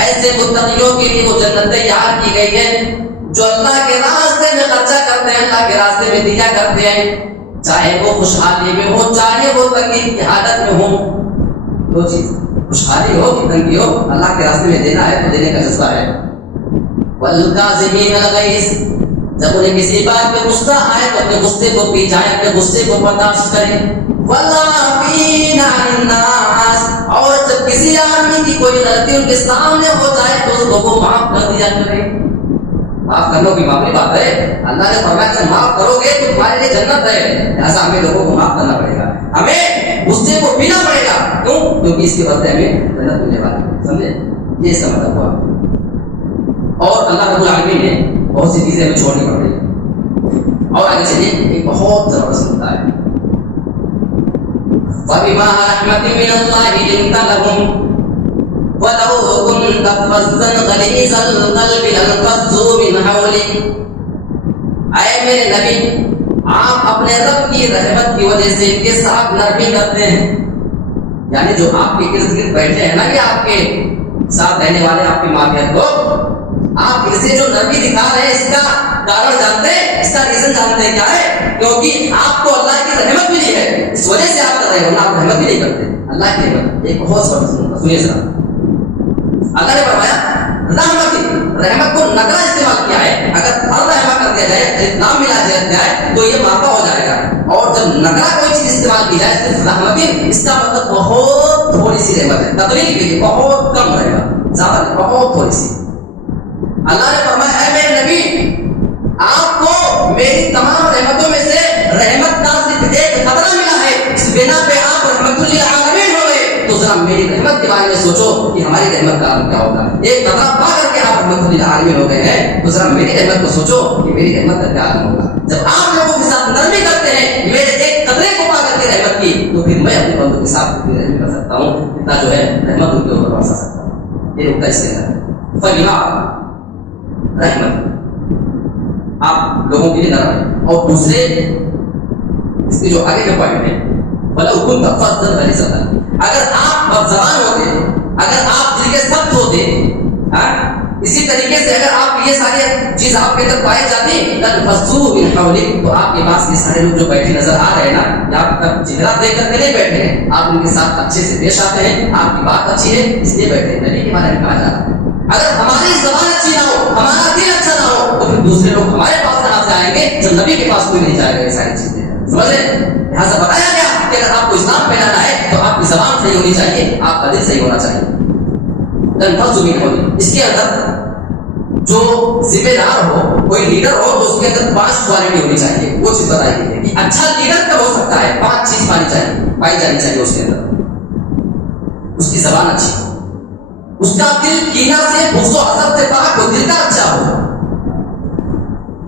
ایسے متقیوں کے لیے وہ جنت تیار کی گئی ہے جو اللہ کے راستے میں خرچہ کرتے ہیں, اللہ کے راستے میں دیا کرتے ہیں, چاہے وہ خوشحالی میں ہو چاہے وہ تکلیف کی حالت میں ہو. دو چیز, خوشحالی ہو کہ تنگی ہو, اللہ کے راستے میں دینا ہے تو دینے کا جذبہ ہے. والکاظمین الغیظ. جب انہیں کسی بات پہ غصہ آئے تو اپنے غصے کو پی جائیں, اپنے غصے کو برداشت کریں. والعافین عن الناس. اور جب کسی آدمی کی کوئی غلطی ان کے سامنے ہو جائے تو اس کو وہ معاف کر دیا کرے. معاف کرنا بھی معمولی بات ہے. اللہ نے فرمایا کہ معاف کرو گے تو تمہارے لیے جنت ہے. ایسا ہمیں لوگوں کو معاف کرنا پڑے گا, ہمیں غصے کو پینا پڑے گا. کیوں؟ کیونکہ اس کے بدلے ہمیں جنت ملنے والی ہے. سمجھے, یہ اس کا مطلب ہوا. اور اللہ رب العالمین نے بہت سی چیزیں ہمیں چھوڑنی پڑ رہی. اور آگے چلیے, ایک بہت زبردست مدعا ہے. فَبِمَا رَحْمَةٍ مِّنَ اللَّهِ لِنتَ لَهُمْ وَلَوْ كُنْتَ فَظًّا غَلِيظَ الْقَلْبِ لَانفَضُّوا مِنْ حَوْلِكَ. اے میرے نبی, آپ اپنے رب کی رحمت کی وجہ سے ان کے ساتھ نرمی کرتے ہیں. یعنی جو آپ کے ارد گرد بیٹھے ہیں نا, کہ آپ کے ساتھ رہنے والے آپ کی ماہیت کو, آپ اسے جو نرمی دکھا رہے ہیں اس کا کارن جانتے ہیں, اس کا ریزن جانتے ہیں کیا ہے؟ کیونکہ آپ کو اللہ کی رحمت ملی ہے, اس وجہ سے آپ کر رہے ہیں, ورنہ آپ رحمت بھی نہیں کرتے. اللہ کی رحمت ایک بہت زبردست. سنیے ذرا, اللہ نے فرمایا رحمت کو نکرا استعمال کیا ہے. اگر ہر رحمت کر دیا جائے, نام ملا جائے تو یہ ماپا ہو جائے گا. اور جب نکرا کوئی چیز استعمال کی جائے صرف رحمت, اس کا مطلب بہت تھوڑی سی رحمت ہے. تقلیل کے لیے بہت کم رہے گا, زیادہ نہیں, بہت تھوڑی سی. اللہ نے فرمایا اے میرے نبی, آپ کو میری تمام رحمتوں میں سے رحمت کا صرف ایک قطرہ ملا ہے, اس بنا پہ آپ رحمت للعالمین ہو گئے. تو ذرا میری رحمت کے بارے میں سوچو کہ ہماری رحمت کا عالم کیا ہوگا. ایک قطرہ پا کر کے آپ رحمت للعالمین ہو گئے ہیں, تو ذرا میری رحمت کو سوچو کہ میری رحمت کا کیا عالم ہوگا. جب آپ لوگوں کے ساتھ نرمی کرتے ہیں میرے ایک قطرے کو پا کر کے رحمت کی, تو پھر میں اپنے بندوں کے ساتھ رحمت کر سکتا ہوں, اتنا جو ہے رحمت ان کے اوپر برسا سکتا ہوں. یہ نقطہ اس کے اندر فَبِمَا رحمت آپ لوگوں کے لیے نرم ہے. اور دوسرے اس کے جو آگے کے پوائنٹ ہے, وَلَوْ كُنْتَ فَظًّا غَلِيظَ الْقَلْبِ. اگر آپ بدزبان ہوتے, اگر آپ دل کے سخت ہوتے, اسی طریقے سے اگر آپ یہ ساری چیز آپ کے اندر پائی جاتی, لَانفَضُّوا مِنْ حَوْلِكَ. تو آپ کے پاس یہ سارے لوگ جو بیٹھے نظر آ رہے ہیں نا, یہ آپ کا چہرہ دیکھ کر کے نہیں بیٹھے ہیں, آپ ان کے ساتھ اچھے سے پیش آتے ہیں, آپ کی بات اچھی ہے اس لیے بیٹھے ہیں. نبی کے بارے میں کہا جا رہا ہے اگر ہماری زبان اچھی نہ ہو, ہمارا دل اچھا نہ ہو, تو پھر دوسرے لوگ ہمارے پاس کہاں سے آئیں گے جب نبی کے پاس کوئی نہیں جائے گا. یہ ساری چیزیں سمجھے. لہٰذا بتایا گیا کہ اگر آپ کو اسلام پھیلانا ہے تو آپ کی زبان صحیح ہونی چاہیے, آپ کا دل صحیح ہونا چاہیے. اس کے اندر جو ذمہ دار ہو, کوئی لیڈر ہو, تو اس کے اندر 5 کوالٹی ہونی چاہیے. وہ چیز بتائی گئی ہے کہ اچھا لیڈر کب ہو سکتا ہے. 5 چیز پائی جانی چاہیے اس کے اندر. اس کی زبان اچھی ہو, اس کا دل کینہ سے, بغض و حسد سے پاک ہو, دل کا اچھا ہو.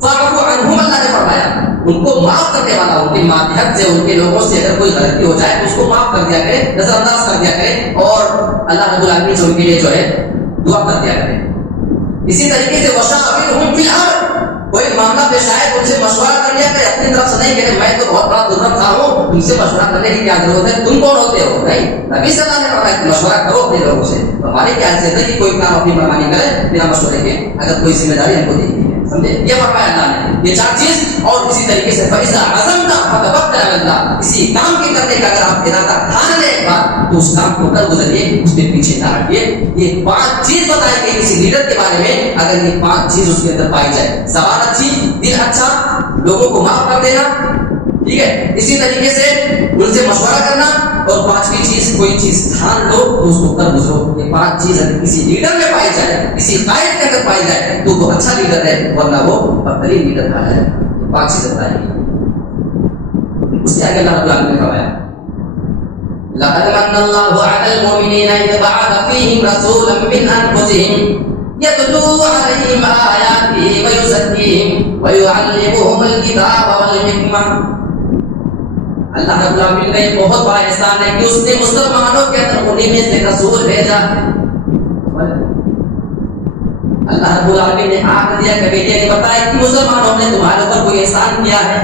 فَاعْفُوا عَنْهُمْ. اللہ نے فرمایا ان کو معاف کرنے والا, ان کی ماتحت سے, ان کے لوگوں سے اگر کوئی غلطی ہو جائے تو اس کو معاف کر دیا کرے, نظر انداز کر دیا کرے, اور اللہ رب العالمین سے ان کے لیے جو ہے دعا کر دیا کرے. اسی طریقے سے وَشَاوِرْهُمْ فِي الْأَمْرِ. کوئی معاملہ پیش آئے تو ان سے مشورہ کر لیا کرے, اپنی طرف سے نہیں کہ میں تو بہت بڑا درد تھا ہوں, تم سے مشورہ کرنے کی کیا ضرورت ہے, تم کون ہوتے ہو. نہیں, نبی صلی اللہ نے فرمایا کہ مشورہ کرو اپنے لوگوں سے. تو ہماری کیا حیثیت ہے کہ کوئی کام اپنی منمانی کرے بنا مشورے کے, اگر کوئی ذمہ داری ہم کو دی گئی ہے. سمجھے, یہ فرمایا اللہ نے, یہ 4 چیز. اور اسی طریقے سے فَإِذَا عَزَمْتَ فَتَوَكَّلْ عَلَى اللَّهِ. کسی کام کے کرنے کا اگر آپ ارادہ ٹھان لیں ایک بار, تو اس کام کو کر گزریے, اس کے پیچھے نہ ہٹیے. یہ 5 چیز بتائی گئی کسی لیڈر کے بارے میں. اگر یہ 5 چیز اس کے اندر پائی جائے, زبان اچھی, دل اچھا, لوگوں کو معاف کر دینا, ٹھیک ہے, اسی طریقے سے ان سے مشورہ کرنا, اور 5ویں چیز کوئی چیز ٹھان لو تو اس کو کر گزرو. یہ 5 چیز اگر کسی لیڈر میں پائی جائے, کسی قائد کے اندر پائی جائے تو وہ اچھا لیڈر ہے, ورنہ وہ بدترین لیڈر کہا جائے. یہ 5 چیزیں بتائیں گی. اس کے آگے اللہ رب العالمین نے فرمایا لقد من الله على المؤمنين إذ بعث فيهم رسولا من أنفسهم يتلو عليهم آياته ويزكيهم ويعلمهم الكتاب والحكمة. اللہ رب العالمین کا یہ بہت بڑا احسان ہے کہ اس نے مسلمانوں کے اندر انہیں میں سے رسول بھیجا. اللہ رب العالمین نے آگ دیا, کبھی یہ نہیں بتایا کہ مسلمانوں نے تمہارے اوپر کوئی احسان کیا ہے.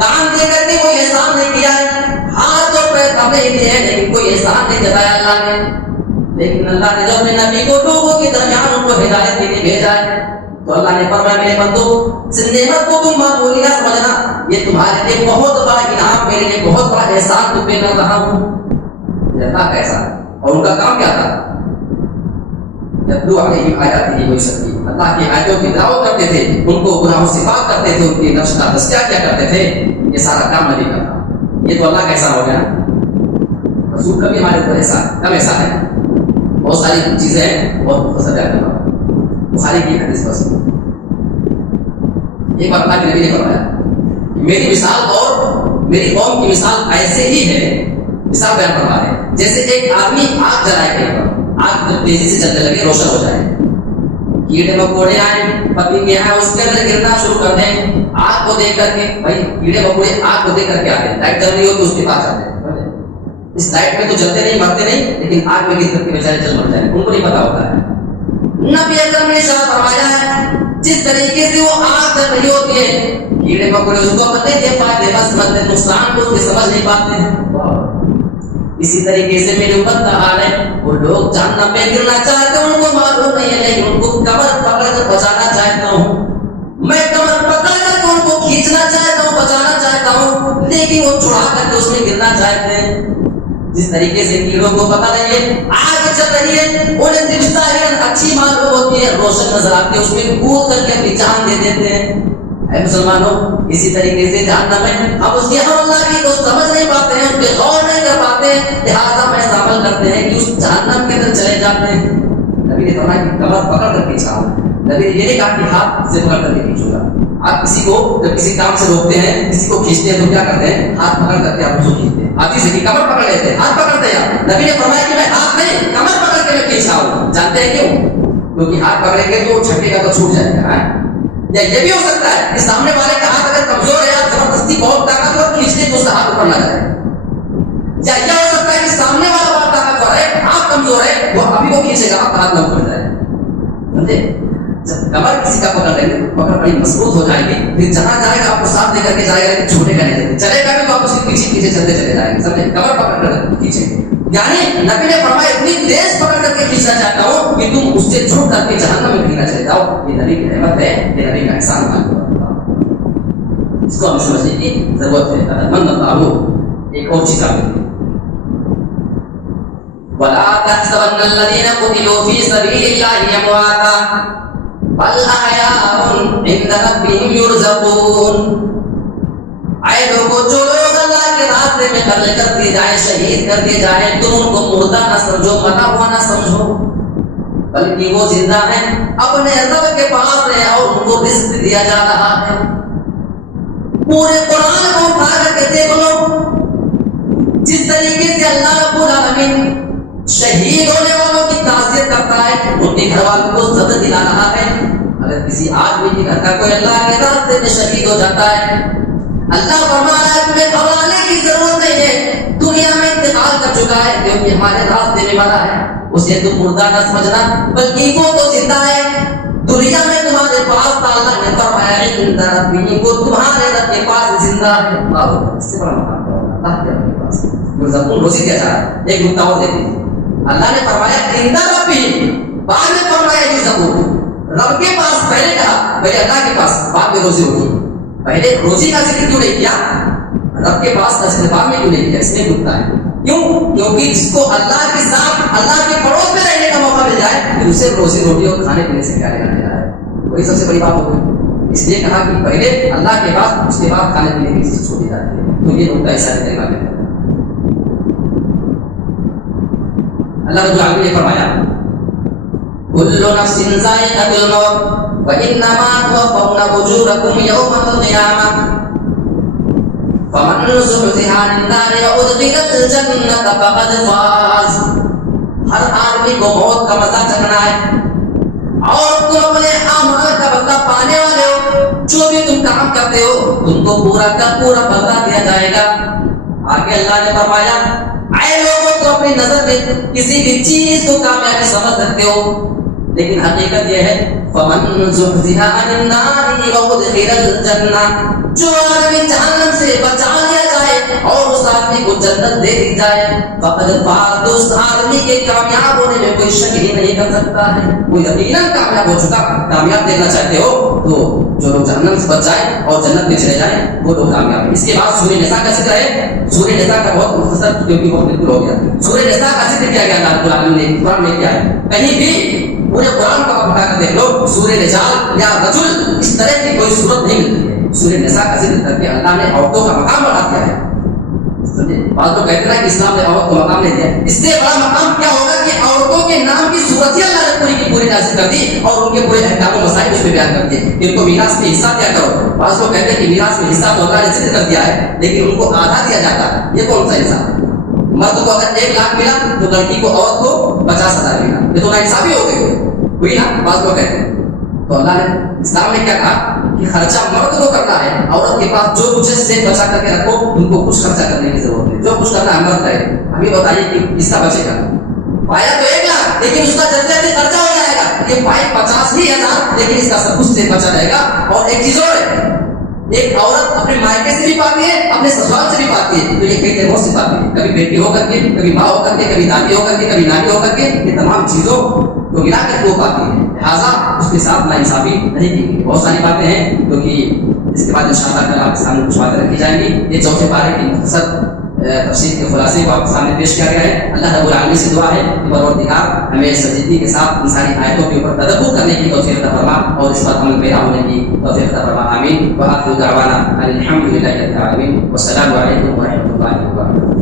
کان دے کر کے کوئی احسان نہیں کیا ہے, ہاتھ اور پیر کپڑے دیے ہیں, لیکن کوئی احسان نہیں جتایا اللہ نے. لیکن اللہ نے جو اپنے نبی کو لوگوں کے درمیان ان کو ہدایت کے لیے بھیجا ہے, تو اللہ نے فرمایا میرے بندو اس نعمت کو تم معمولی نہ سمجھنا, یہ تمہارے لیے بہت بڑا انعام, میرے لیے بہت بڑا احسان تم پہ کر رہا ہوں. یہ اللہ کا احسان. اور ان کا کام کیا تھا؟ یتلو علیہم آیاتہ ویزکیہم, اللہ کی آیتوں کی دعوت کرتے تھے, ان کو گناہوں سے پاک کرتے تھے, ان کی نفس کا تزکیہ کیا کرتے تھے. یہ سارا کام نبی کا تھا. یہ تو اللہ کا احسان ہو گیا. رسول کا بھی ہمارے اوپر احسان, کم احسان ہے. بہت ساری چیزیں ہیں, بہت مختصر بیان کرنا. بخاری کی حدیث بس ایک بار اللہ کے نبی نے فرمایا میری مثال اور میری قوم کی مثال ایسے ہی ہے. مثال بیان فرما رہے ہیں جیسے ایک آدمی آگ جلائے گا, آگ جب تیزی سے چلنے لگے, روشن ہو جائے, کیڑے مکوڑے آئیں, پتنگے آئیں, اس کے اندر گرنا شروع کر دیں. آگ کو دیکھ کر کے, بھائی کیڑے مکوڑے آگ کو دیکھ کر کے آتے ہیں, لائٹ چل رہی ہو تو اس کے پاس آتے ہیں. اس لائٹ میں تو جلتے نہیں, مرتے نہیں, لیکن آگ میں گر کر کے بیچارے جل مر جائیں, ان کو نہیں پتا ہوتا ہے. نبی اکرم نے ارشاد فرمایا ہے جس طریقے سے وہ آگ چل رہی ہوتی ہے, کیڑے مکوڑے اس کو پتہ نہیں فائدے بس مدد نقصان کو اس کے سمجھ نہیں پاتے ہیں. اسی طریقے سے میری امت کا حال ہے, وہ لوگ جہنم میں گرنا چاہتے ہیں, ان کو معلوم نہیں ہے, لیکن ان کو کمر پکڑ کر بچانا چاہتا ہوں. میں کمر پکڑ کر کے ان کو کھینچنا چاہتا ہوں, بچانا چاہتا ہوں, لیکن وہ چھڑا کر کے اس میں گرنا چاہتے ہیں. جس طریقے سے کیڑوں کو پتہ نہیں ہے آگ چل رہی ہے, انہیں صرف ظاہراً اچھی معلوم ہوتی ہے, روشن نظر آتی ہے, اس میں کود کر کے اپنی جان دے دیتے ہیں. اے مسلمانوں, اسی طریقے سے جہنم میں ہم اس کی ہم اللہ کی کو سمجھ نہیں پاتے ہیں, اس پہ غور نہیں کر پاتے, لہٰذا ہم ایسا عمل کرتے ہیں کہ اس جہنم کے اندر چلے جاتے ہیں. نبی نے فرمایا کہ کمر پکڑ کر کھینچا. نبی نے یہ نہیں کہا کہ ہاتھ سے پکڑ کر کے کھینچوں گا. آپ کسی کو جب کسی کام سے روکتے ہیں, کسی کو کھینچتے ہیں تو کیا کرتے ہیں؟ ہاتھ پکڑ کر کے آپ کو کھینچتے ہیں. آپ کسی کی کمر پکڑ لیتے ہیں, ہاتھ پکڑتے ہیں. نبی نے فرمایا کہ میں ہاتھ نہیں, کمر پکڑ کے میں کھینچ رہا ہوں. جانتے ہیں کیوں؟ کیونکہ ہاتھ پکڑیں گے تو چھٹے کا تو چھوٹ جائے گا. یا یہ بھی ہو سکتا ہے کہ سامنے والے کا ہاتھ اگر کمزور ہے, آپ زبردستی بہت طاقتور کھینچتے تو اس کا ہاتھ اوپر نہ جائے. یا یہ ہو سکتا ہے کہ سامنے والا بہت طاقتور ہے, آپ کمزور ہے, وہ ابھی وہ کھینچے گا, آپ کا ہاتھ نہ اوپر جائے. سمجھے؟ جب کمر کسی کا پکڑ لیں گے, پکڑ بڑی مضبوط ہو جائے گی, پھر جہاں جائے گا آپ کو ساتھ لے کر کے جائے گا, چھوٹے کا نہیں چلے گا بھی تو آپ اس کے پیچھے پیچھے چلتے چلے جائیں گے. سمجھے؟ کمر پکڑ کر کھینچیں گے. یعنی نبی نے فرمایا اتنی تیز پکڑ کر کے کھینچنا چاہتا ہوں کہ تم اس سے چھوٹ کر کے جہنم میں گرنا چلے جاؤ. یہ نبی کی نعمت ہے, یہ نبی کا احسان ہے. اس کو ہم سمجھنے کی ضرورت ہے. من اللہ ایک اور چیز آگے وَلَا تَحْسَبَنَّ الَّذِينَ قُتِلُوا فِي سَبِيلِ اللَّهِ أَمْوَاتًا بَلْ أَحْيَاءٌ عِندَ رَبِّهِمْ يُرْزَقُونَ. اے لوگوں, جو لوگ اللہ کے راستے میں قتل کر دیے جائیں, شہید کر دیے جائیں, تم ان کو مردہ نہ سمجھو, متا ہوا نہ سمجھو, بلکہ وہ زندہ ہیں, اپنے رب کے پاس ہیں, اور ان کو رزق دیا جا رہا ہے. پورے قرآن کو اٹھا کر کے دیکھ لو جس طریقے سے اللہ رب العالمین شہید ہونے والوں کی تعزیت کرتا ہے, ان کے گھر والوں کو زد دلا رہا ہے. اگر کسی آدمی کے گھر کا کوئی اللہ کے راستے میں شہید ہو جاتا ہے, اللہ فرمایا ہے تمہیں گھبرانے کی ضرورت نہیں ہے, دنیا میں انتقال کر چکا ہے کیونکہ ہمارے راستے میں مرا ہے, اسے تم مردہ نہ سمجھنا, بلکہ وہ تو زندہ ہے. دنیا میں تمہارے پاس تھا, اللہ نے فرمایا عند ربہ, وہ تمہارے رب کے پاس زندہ ہے. اللہ اس سے بڑا مقام ہے, اللہ کے رب کے پاس مرزقون روزی دیا جا رہا ہے. ایک نقطہ اور دیکھ لیجیے, اللہ نے فرمایا عند ربہ, بعد میں فرمایا یرزقون. رب کے پاس پہلے کہا, پہلے اللہ کے پاس, بعد میں روزی ہوگی. پہلے روزی کا ذکر کیوں نہیں کیا, رب کے پاس کا ذکر بعد میں کیوں نہیں کیا؟ اس میں نقطہ ہے. کیوں؟ کیونکہ جس کو اللہ کے ساتھ, اللہ کے پڑوس میں رہنے کا موقع مل جائے, پھر اسے روزی روٹی اور کھانے پینے سے کیا لینا دینا ہے, وہی سب سے بڑی بات ہوگی. اس لیے کہا کہ پہلے اللہ کے پاس, اس کے بعد کھانے پینے کی چیز چھوڑی جاتی ہے. تو یہ نقطہ ایسا ہے. اللہ رب العالمین نے فرمایا کل نفس ذائقۃ الموت وانما توفون اجورکم یوم القیامہ فمن زحزح عن النار وادخل الجنة فقد فاز. ہر آدمی کو موت کا مزہ چکھنا ہے اور تم اپنے اعمال کا بدلہ پانے والے ہو. جو بھی تم کام کرتے ہو تم کو پورا کا پورا بدلہ دیا جائے گا. آگے اللہ نے فرمایا اے لوگوں تو اپنی نظر میں کسی بھی چیز کو کامیابی سمجھ سکتے ہو لیکن حقیقت یہ ہے فمن زحزح عن النار وادخل الجنہ. جو آدمی جہنم سے بچا لیا جائے اور اس آدمی کو جنت دے دی جائے فقد فاز. اس آدمی کے کامیاب ہونے میں کوئی شک ہی نہیں کر سکتا ہے. وہ یقیناً کامیاب ہو چکا. کامیاب دیکھنا چاہتے ہو تو جو لوگ جہنم سے بچ جائیں اور جنت میں چلے جائیں وہ لوگ کامیاب ہیں. اس کے بعد سورہ نساء کا ذکر ہے. سورہ نساء کا بہت مختصر کیونکہ وقت بالکل ہو گیا. سورہ نساء کا ذکر کیا گیا اللہ العالمین نے قرآن میں کیا ہے. کہیں بھی پورے قرآن کو آپ اٹھا کر دیکھ لو سورہ رجال یا رجل اس طرح کی کوئی صورت نہیں ملتی ہے. سورہ نساء کا ذکر کر کے اللہ نے عورتوں کا مقام بڑھا دیا ہے. بعض لوگ کہتے ہیں کہ اسلام نے عورت کو مقام نہیں دیا. اس سے بڑا مقام کیا ہوگا کہ عورتوں کے نام کی صورت ہی اللہ نے پوری کی پوری نازل کر دی اور ان کے پورے احکام و مسائل اس میں بیان کر دیے. ان کو میراث میں حصہ دیا کرو. بعض لوگ کہتے ہیں کہ میراث میں حصہ تو اللہ نے ذکر کر دیا ہے لیکن ان کو آدھا دیا جاتا ہے. یہ کون سا حصہ؟ مرد کو اگر 1 لاکھ ملا تو لڑکی کو عورت کو 50,000 ملا. یہ تو ناانصافی ہو گئی ہوئی نا. بعض لوگ کہتے ہیں تو اللہ نے اسلام نے کیا کہا کہ خرچہ مرد کو کرنا ہے. عورت کے پاس جو کچھ سے بچا کر کے رکھو. ان کو کچھ خرچہ کرنے کی ضرورت ہے. جو کچھ کرنا ہے مرد کرے. ابھی بتائیے کہ اس کا بچے گا پایا تو 1 لاکھ لیکن اس کا جلدی خرچہ ہو جائے گا. یہ پائے 50,000 لیکن اس کا سب کچھ سے بچا رہے گا. اور ایک چیز اور ہے ایک عورت اپنے مائکے سے بھی پاتی ہے اپنے سسرال سے بھی پاتی ہے. تو یہ کئی طریقوں سے پاتی ہے. کبھی بیٹی ہو کر کے کبھی ماں ہو کر کے کبھی دادی ہو کر کے کبھی نانی ہو کر کے. یہ تمام چیزوں کو ملا کر وہ پاتی ہے. لہٰذا اس کے ساتھ ناانصافی نہیں کی گئی. بہت ساری باتیں ہیں کیونکہ اس کے بعد انشاءاللہ کل آپ کے سامنے کچھ باتیں رکھی جائیں گی. یہ چوتھے پارے کی مختصر تفسیر کے خلاصے کو آپ کے سامنے پیش کیا گیا ہے. اللہ رب العالمین سے دعا ہے کہ پروردگار ہمیں سنجیدگی کے ساتھ ان ساری آیتوں کے اوپر تدبر کرنے کی توفیق عطا فرما اور اس پر عمل پیرا ہونے کی توفیق عطا فرما. آمین. وآخر دعوانا الحمد للہ رب العالمین. والسلام علیکم ورحمۃ اللہ وبرکاتہ.